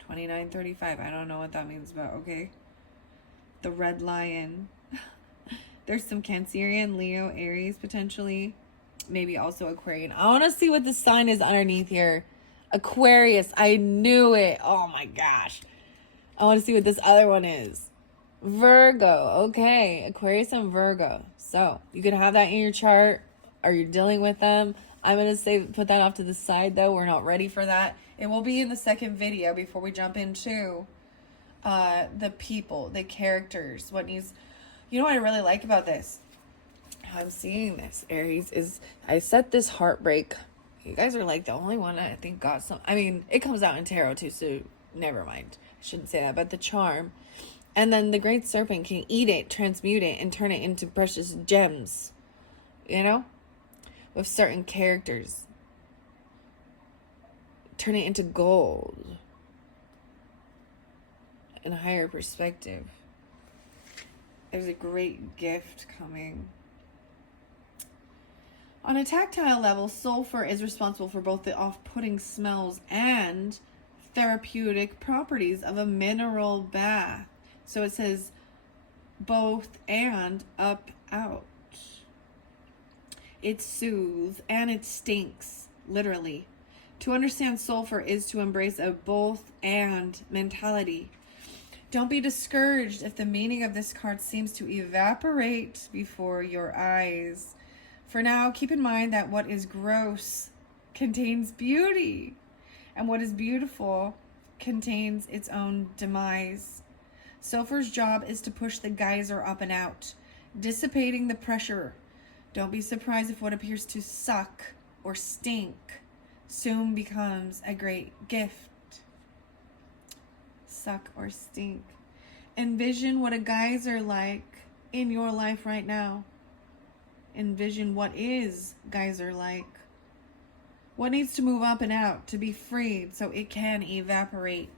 29, 35. I don't know what that means, but okay. The red lion. There's some Cancerian, Leo, Aries, potentially. Maybe also Aquarian. I want to see what the sign is underneath here. Aquarius. I knew it. Oh my gosh. I want to see what this other one is. Virgo. Okay. Aquarius and Virgo. So you could have that in your chart, or you're dealing with them. I'm going to say put that off to the side, though. We're not ready for that. It will be in the second video before we jump into the people, the characters, what needs... You know what I really like about this? How I'm seeing this, Aries, is I set this heartbreak. You guys are like the only one I think got some... I mean, it comes out in tarot too, so never mind. I shouldn't say that. But the charm. And then the great serpent can eat it, transmute it, and turn it into precious gems. You know? With certain characters. Turn it into gold. In a higher perspective. There's a great gift coming. On a tactile level, sulfur is responsible for both the off-putting smells and therapeutic properties of a mineral bath. So it says both and up, out. It soothes and it stinks, literally. To understand sulfur is to embrace a both and mentality. Don't be discouraged if the meaning of this card seems to evaporate before your eyes. For now, keep in mind that what is gross contains beauty, and what is beautiful contains its own demise. Sulfur's job is to push the geyser up and out, dissipating the pressure. Don't be surprised if what appears to suck or stink soon becomes a great gift. Suck or stink. Envision what a geyser like in your life right now. Envision what is geyser like. What needs to move up and out to be freed so it can evaporate.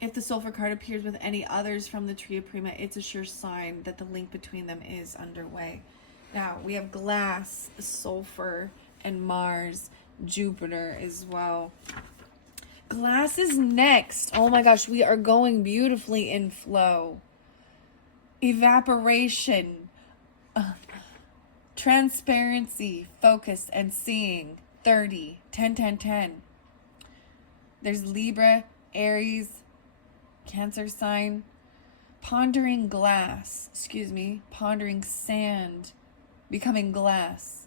If the sulfur card appears with any others from the Tria Prima, it's a sure sign that the link between them is underway. Now, we have glass, sulfur, and Mars, Jupiter as well. Glass is next. Oh my gosh, we are going beautifully in flow. Evaporation. Transparency, focus, and seeing. 30, 10, 10, 10. There's Libra, Aries, Cancer sign. Pondering glass. Pondering sand. Becoming glass.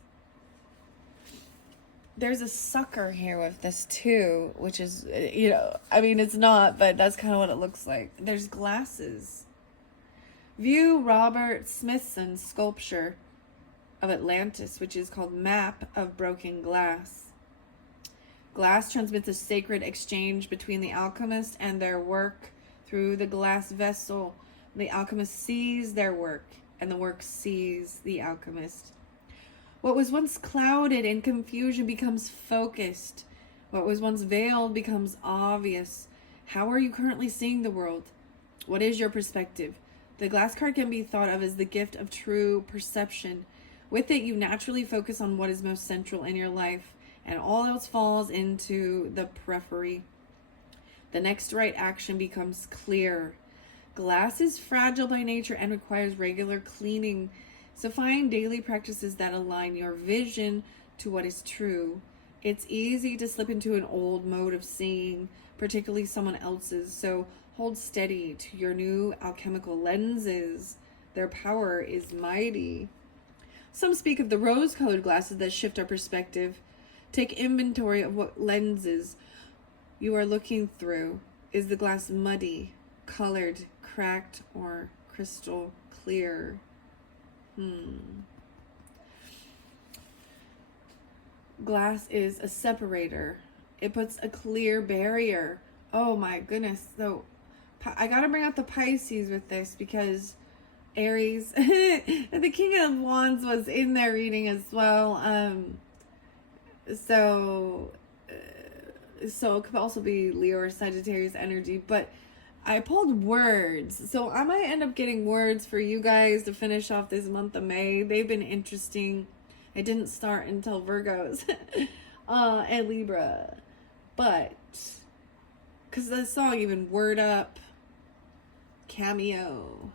There's a sucker here with this too, which is, you know, I mean, it's not, but that's kind of what it looks like. There's glasses. View Robert Smithson's sculpture of Atlantis, which is called Map of Broken Glass. Glass transmits a sacred exchange between the alchemist and their work through the glass vessel. The alchemist sees their work, and the work sees the alchemist. What was once clouded in confusion becomes focused. What was once veiled becomes obvious. How are you currently seeing the world? What is your perspective? The glass card can be thought of as the gift of true perception. With it, you naturally focus on what is most central in your life, and all else falls into the periphery. The next right action becomes clear. Glass is fragile by nature and requires regular cleaning. So find daily practices that align your vision to what is true. It's easy to slip into an old mode of seeing, particularly someone else's. So hold steady to your new alchemical lenses. Their power is mighty. Some speak of the rose-colored glasses that shift our perspective. Take inventory of what lenses you are looking through. Is the glass muddy, colored, cracked, or crystal clear? Glass is a separator. It puts a clear barrier. Oh my goodness. So I gotta bring out the Pisces with this because Aries. The King of Wands was in their reading as well. So it could also be Leo or Sagittarius energy, but I pulled words. So I might end up getting words for you guys to finish off this month of May. They've been interesting. It didn't start until Virgos and Libra. But, because the song even Word Up, Cameo.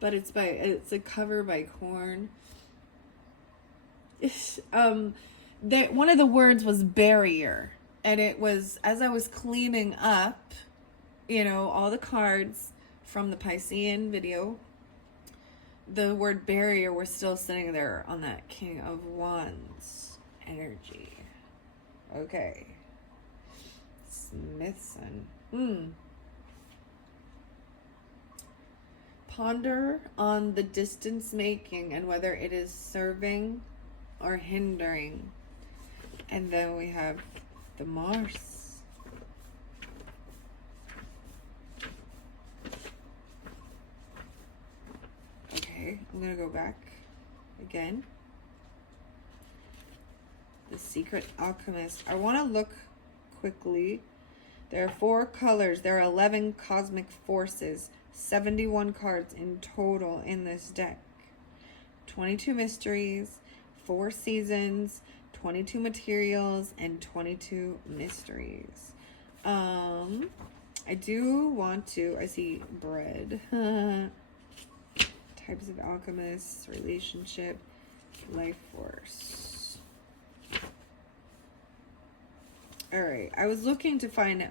But it's a cover by Korn. One of the words was barrier. And it was, as I was cleaning up, all the cards from the Piscean video, the word barrier was still sitting there on that King of Wands energy. Okay. Smithson. Ponder on the distance making and whether it is serving or hindering. And then we have the Mars. Okay, I'm gonna go back again. The Secret Alchemist. I want to look quickly. There are 4 colors. There are 11 cosmic forces. 71 cards in total in this deck. 22 mysteries, 4 seasons, 22 materials, and 22 mysteries. I do want to, I see bread. Types of alchemists, relationship, life force. Alright, I was looking to find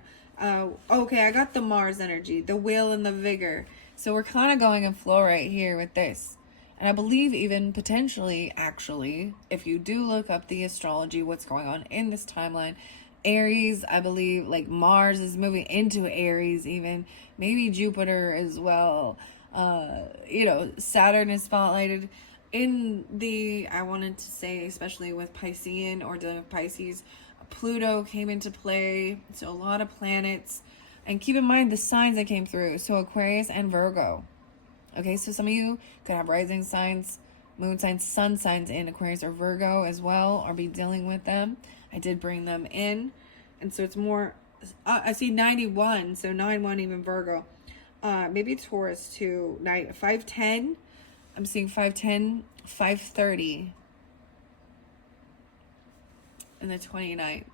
okay, I got the Mars energy, the will and the vigor. So we're kind of going in flow right here with this. And I believe even potentially, actually, if you do look up the astrology, what's going on in this timeline, Aries, I believe, like Mars is moving into Aries even. Maybe Jupiter as well. Saturn is spotlighted in the, I wanted to say, especially with Piscean or dealing with Pisces, Pluto came into play. So a lot of planets. And keep in mind the signs that came through. So Aquarius and Virgo. Okay, so some of you could have rising signs, moon signs, sun signs in Aquarius or Virgo as well, or be dealing with them. I did bring them in. And so it's more, I see 91, so 9-1 even Virgo. Maybe Taurus too, 510. I'm seeing 510, 530. And the 29th.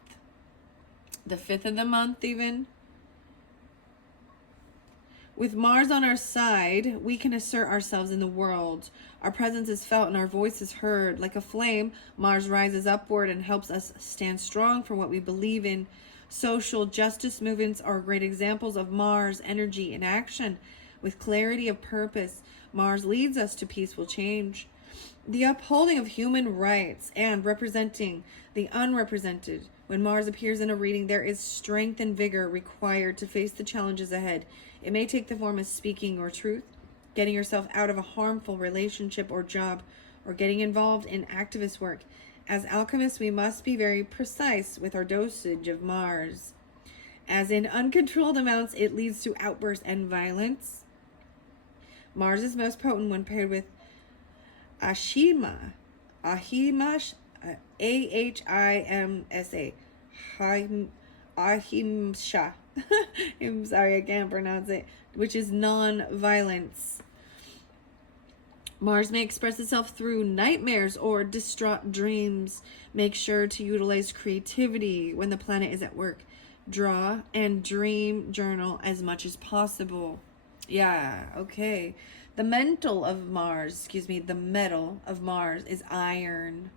The 5th of the month even. With Mars on our side, we can assert ourselves in the world. Our presence is felt and our voice is heard. Like a flame, Mars rises upward and helps us stand strong for what we believe in. Social justice movements are great examples of Mars energy in action. With clarity of purpose, Mars leads us to peaceful change. The upholding of human rights and representing the unrepresented. When Mars appears in a reading, there is strength and vigor required to face the challenges ahead. It may take the form of speaking your truth, getting yourself out of a harmful relationship or job, or getting involved in activist work. As alchemists, we must be very precise with our dosage of Mars. As in uncontrolled amounts, it leads to outbursts and violence. Mars is most potent when paired with Ahimsa, Ahimsa, Ahimsa. I'm sorry, I can't pronounce it. Which is non-violence. Mars may express itself through nightmares or distraught dreams. Make sure to utilize creativity when the planet is at work. Draw and dream journal as much as possible. Yeah, okay. The metal of Mars is iron.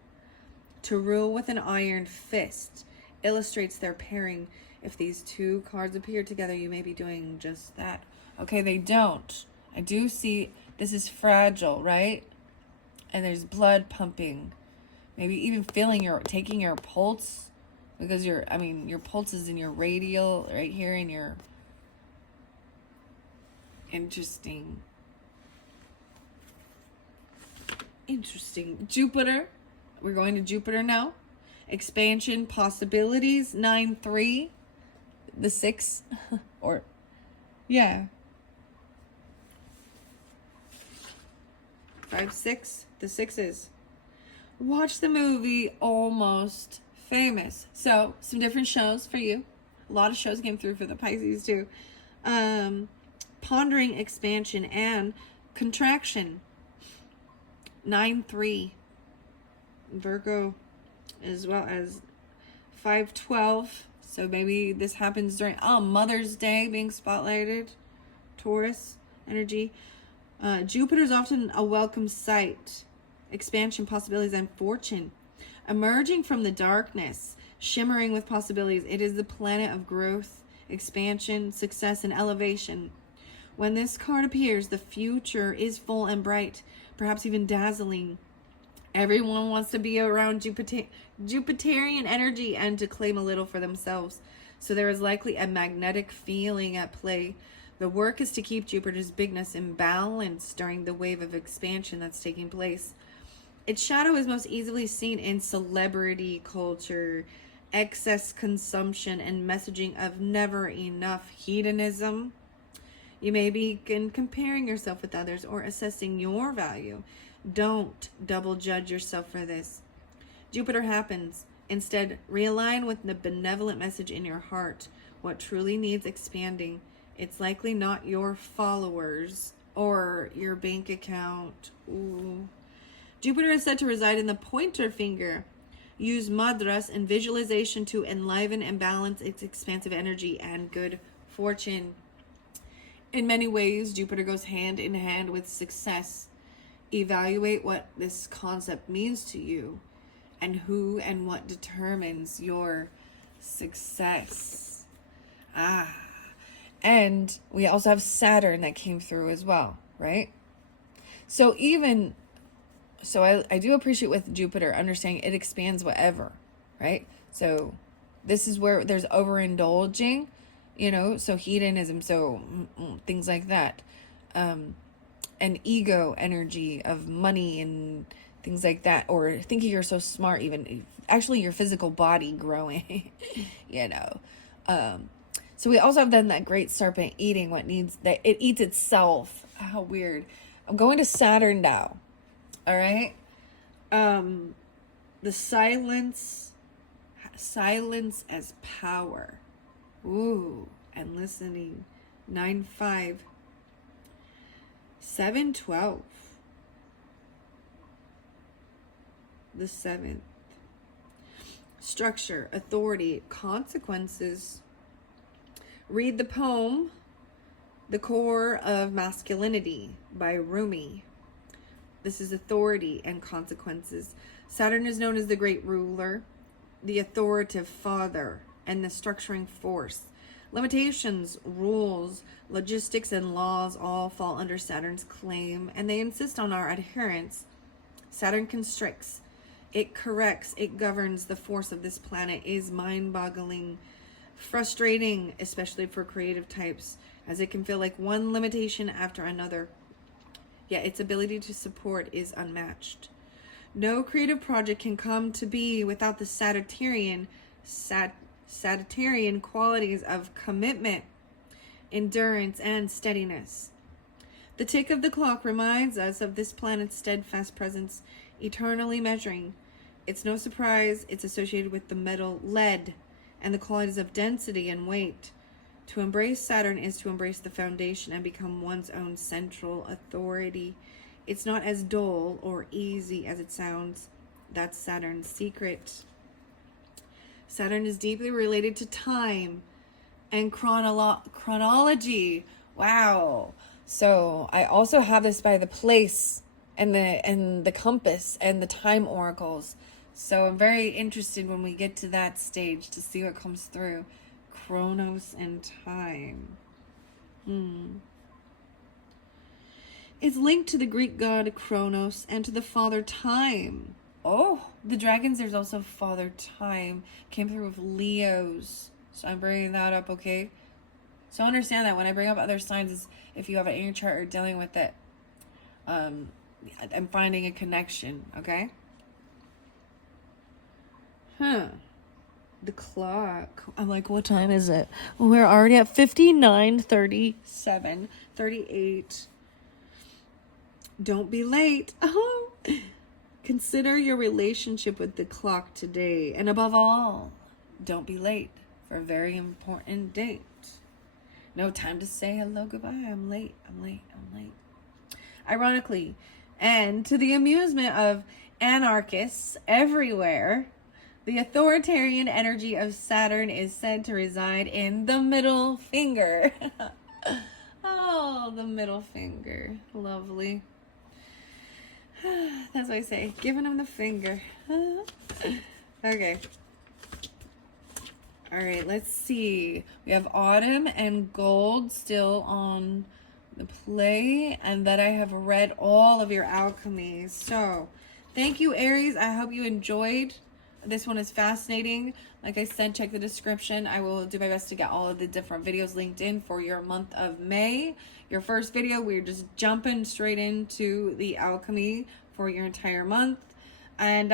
To rule with an iron fist illustrates their pairing. If these 2 cards appear together, you may be doing just that. Okay, they don't. I do see this is fragile, right? And there's blood pumping. Maybe even taking your pulse, because your pulse is in your radial, right here in your, interesting. Jupiter. We're going to Jupiter now. Expansion possibilities, 9-3. The 6 or yeah. 5, 6. The sixes. Watch the movie Almost Famous. So, some different shows for you. A lot of shows came through for the Pisces too. Pondering expansion and contraction. 9, 3. Virgo, as well as 5, 12. So maybe this happens during Mother's Day being spotlighted. Taurus energy. Jupiter is often a welcome sight. Expansion, possibilities, and fortune. Emerging from the darkness, shimmering with possibilities. It is the planet of growth, expansion, success, and elevation. When this card appears, the future is full and bright, perhaps even dazzling. Everyone wants to be around Jupiterian energy and to claim a little for themselves. So there is likely a magnetic feeling at play. The work is to keep Jupiter's bigness in balance during the wave of expansion that's taking place. Its shadow is most easily seen in celebrity culture, excess consumption, and messaging of never enough hedonism. You may begin comparing yourself with others or assessing your value. Don't double judge yourself for this. Jupiter happens. Instead, realign with the benevolent message in your heart. What truly needs expanding. It's likely not your followers or your bank account. Ooh. Jupiter is said to reside in the pointer finger. Use mudras and visualization to enliven and balance its expansive energy and good fortune. In many ways, Jupiter goes hand in hand with success. Evaluate what this concept means to you and who and what determines your success. And we also have Saturn that came through as well, right? So I do appreciate with Jupiter understanding it expands whatever, right? So this is where there's overindulging, so hedonism, so things like that. And ego energy of money and things like that, or thinking you're so smart, even actually your physical body growing, So we also have then that great serpent eating what needs, that it eats itself. How weird. I'm going to Saturn now. All right. The silence as power. Ooh, and listening. 9, 5. 7, 12. The 7th. Structure, authority, consequences. Read the poem, The Core of Masculinity by Rumi. This is authority and consequences. Saturn is known as the great ruler, the authoritative father, and the structuring force. Limitations, rules, logistics, and laws all fall under Saturn's claim, and they insist on our adherence. Saturn constricts, it corrects, it governs. The force of this planet is mind-boggling, frustrating, especially for creative types, as it can feel like one limitation after another. Yet its ability to support is unmatched. No creative project can come to be without the Sagittarian qualities of commitment, endurance, and steadiness. The tick of the clock reminds us of this planet's steadfast presence, eternally measuring. It's no surprise it's associated with the metal lead and the qualities of density and weight. To embrace Saturn is to embrace the foundation and become one's own central authority. It's not as dull or easy as it sounds. That's Saturn's secret. Saturn is deeply related to time and chronology. Wow. So I also have this by the place and the compass and the time oracles. So I'm very interested when we get to that stage to see what comes through. Chronos and time. It's linked to the Greek god Chronos and to the father time. Oh, the dragons, there's also father time. Came through with Leos. So I'm bringing that up, okay? So understand that when I bring up other signs, is if you have it in your chart or dealing with it, I'm finding a connection, okay? The clock. I'm like, what time is it? We're already at 59:37, 38. Don't be late. Oh. Consider your relationship with the clock today. And above all, don't be late for a very important date. No time to say hello, goodbye. I'm late. Ironically, and to the amusement of anarchists everywhere, the authoritarian energy of Saturn is said to reside in the middle finger. Oh, the middle finger. Lovely. That's what I say. Giving him the finger. Okay. All right, let's see. We have autumn and gold still on the play, and that I have read all of your alchemies. So, thank you, Aries. I hope you enjoyed. This one is fascinating. Like I said, check the description. I will do my best to get all of the different videos linked in for your month of May. Your first video, we're just jumping straight into the alchemy for your entire month. And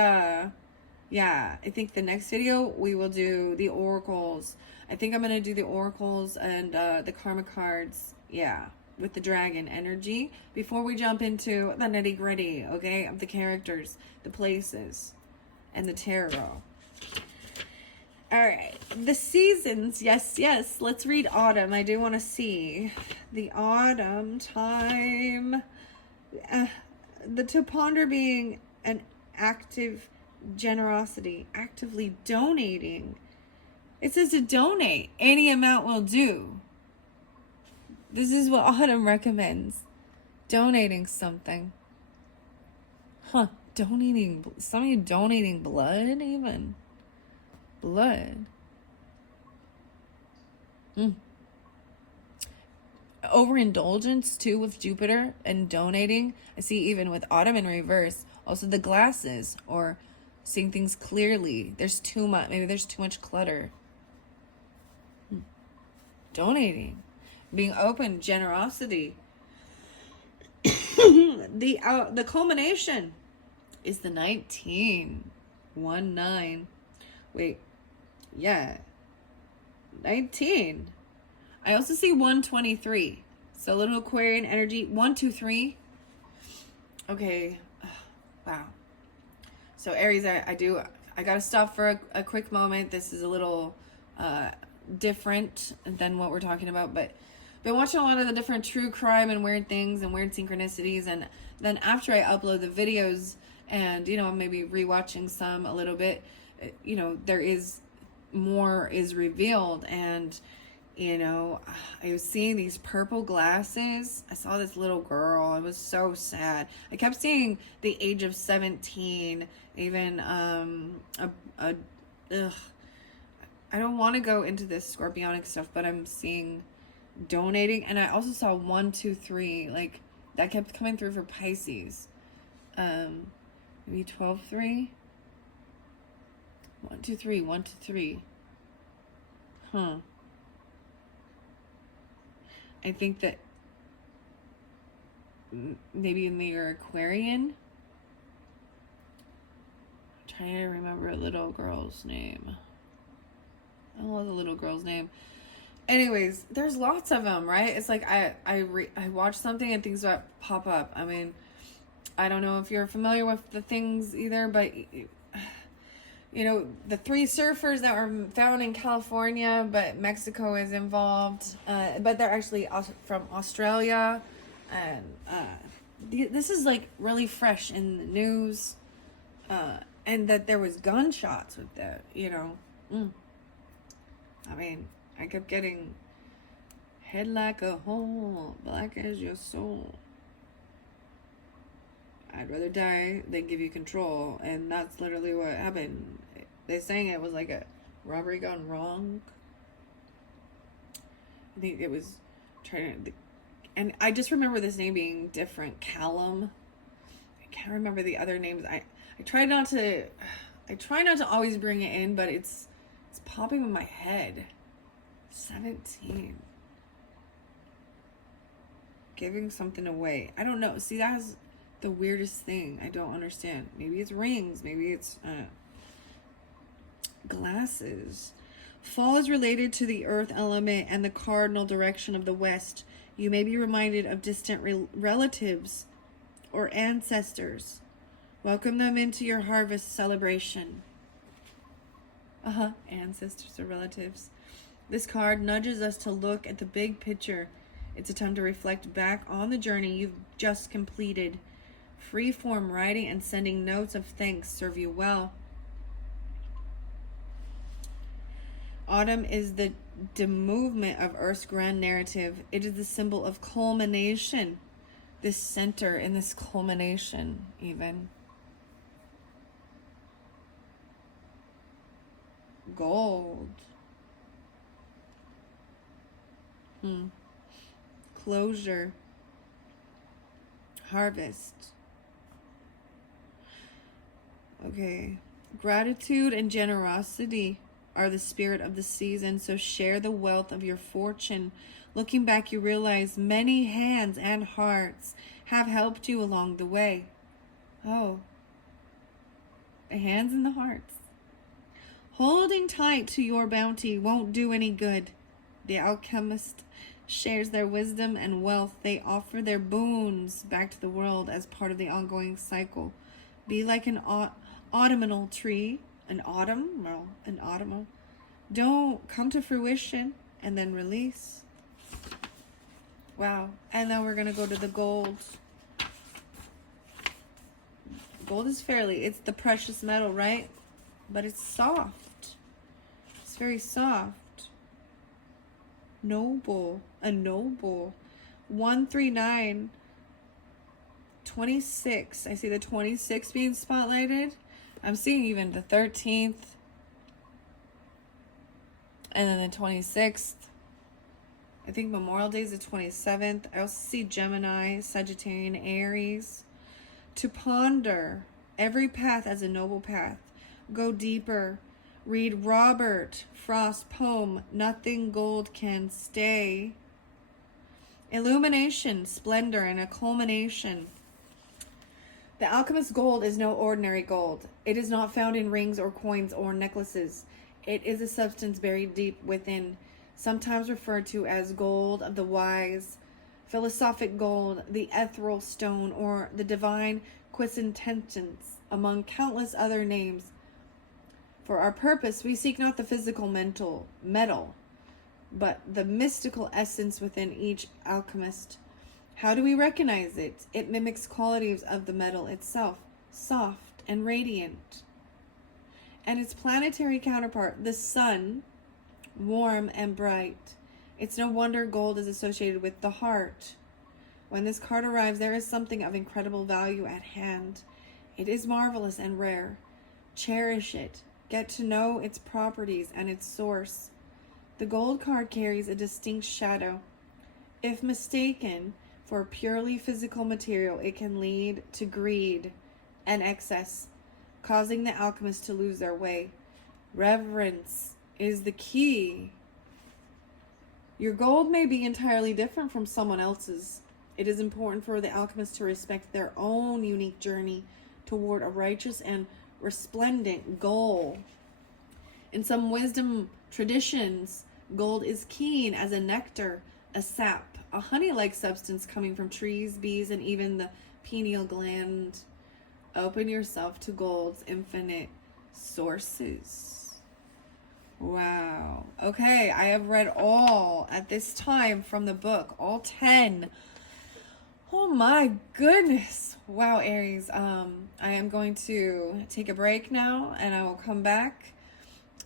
yeah, I think the next video we will do the oracles. I think I'm going to do the oracles and the karma cards. Yeah, with the dragon energy before we jump into the nitty gritty, okay, of the characters, the places, and the tarot. All right, the seasons. Yes, let's read autumn. I do want to see the autumn time. The to ponder being an active generosity, actively donating. It says to donate. Any amount will do. This is what autumn recommends. Donating something. Huh. Donating. Some of you donating blood even. Blood. Overindulgence too with Jupiter and donating. I see even with autumn in reverse. Also the glasses or seeing things clearly. There's too much. Maybe there's too much clutter. Donating. Being open. Generosity. The culmination is the 19. 1-9. Wait. Yeah. 19. I also see 123. So a little Aquarian energy. 1, 2, 3. Okay. Wow. So Aries, I gotta stop for a quick moment. This is a little different than what we're talking about, but been watching a lot of the different true crime and weird things and weird synchronicities, and then after I upload the videos and maybe rewatching some a little bit, there is more is revealed. And I was seeing these purple glasses. I saw this little girl. It was so sad. I kept seeing the age of 17. Even I don't want to go into this scorpionic stuff, but I'm seeing donating, and I also saw 1, 2, 3. Like that kept coming through for Pisces. Maybe 12, 3. 1, 2, 3. 1, 2, 3. Huh. I think that maybe in your Aquarian. I'm trying to remember a little girl's name. I don't know the little girl's name. Anyways, there's lots of them, right? It's like I watch something and things pop up. I mean, I don't know if you're familiar with the things either, but the 3 surfers that were found in California, but Mexico is involved. But they're actually from Australia. And this is like really fresh in the news. And that there was gunshots with that, I mean, I kept getting head like a hole, black as your soul. I'd rather die than give you control, and that's literally what happened. They're saying it was like a robbery gone wrong. I think it was trying to, and I just remember this name being different. Callum. I can't remember the other names. I try not to always bring it in, but it's popping in my head. 17. Giving something away. I don't know. See, that's the weirdest thing. I don't understand. Maybe it's rings. Maybe it's glasses. Fall is related to the earth element and the cardinal direction of the west. You may be reminded of distant relatives or ancestors. Welcome them into your harvest celebration. Ancestors or relatives. This card nudges us to look at the big picture. It's a time to reflect back on the journey you've just completed. Free-form writing and sending notes of thanks serve you well. Autumn is the movement of Earth's grand narrative. It is the symbol of culmination. This center in this culmination, even. Gold. Closure. Harvest. Okay. Gratitude and generosity are the spirit of the season, so share the wealth of your fortune. Looking back, you realize many hands and hearts have helped you along the way. Oh, the hands and the hearts. Holding tight to your bounty won't do any good. The alchemist shares their wisdom and wealth. They offer their boons back to the world as part of the ongoing cycle. Be like an autumnal tree. An autumnal. Don't come to fruition and then release. Wow. And now we're going to go to the gold. Gold is it's the precious metal, right? But it's soft. It's very soft. Noble. A noble. 139. 26. I see the 26 being spotlighted. I'm seeing even the 13th. And then the 26th. I think Memorial Day is the 27th. I also see Gemini, Sagittarian, Aries. To ponder every path as a noble path. Go deeper. Read Robert Frost's poem, Nothing Gold Can Stay. Illumination, splendor, and a culmination. The alchemist's gold is no ordinary gold. It is not found in rings or coins or necklaces. It is a substance buried deep within, sometimes referred to as gold of the wise, philosophic gold, the ethereal stone, or the divine quintessence, among countless other names. For our purpose, we seek not the physical metal, but the mystical essence within each alchemist. How do we recognize it? It mimics qualities of the metal itself, soft and radiant. And its planetary counterpart, the sun, warm and bright. It's no wonder gold is associated with the heart. When this card arrives, there is something of incredible value at hand. It is marvelous and rare. Cherish it. Get to know its properties and its source. The gold card carries a distinct shadow. If mistaken for purely physical material, it can lead to greed and excess, causing the alchemists to lose their way. Reverence is the key. Your gold may be entirely different from someone else's. It is important for the alchemists to respect their own unique journey toward a righteous and resplendent goal. In some wisdom traditions, gold is keen as a nectar, a sap, a honey-like substance coming from trees, bees, and even the pineal gland. Open yourself to gold's infinite sources. Wow. Okay, I have read all at this time from the book, all 10. Oh my goodness. Wow, Aries. I am going to take a break now and I will come back.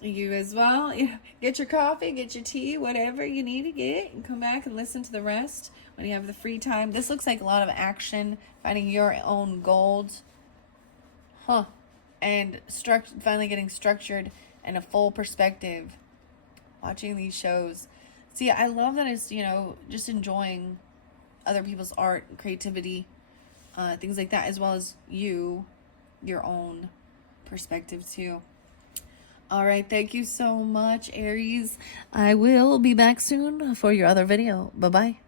You as well. Get your coffee, get your tea, whatever you need to get, and come back and listen to the rest when you have the free time. This looks like a lot of action, finding your own gold. And finally getting structured and a full perspective. Watching these shows. See, I love that it's, just enjoying other people's art, creativity, things like that, as well as your own perspective too. All right, thank you so much, Aries. I will be back soon for your other video. Bye-bye.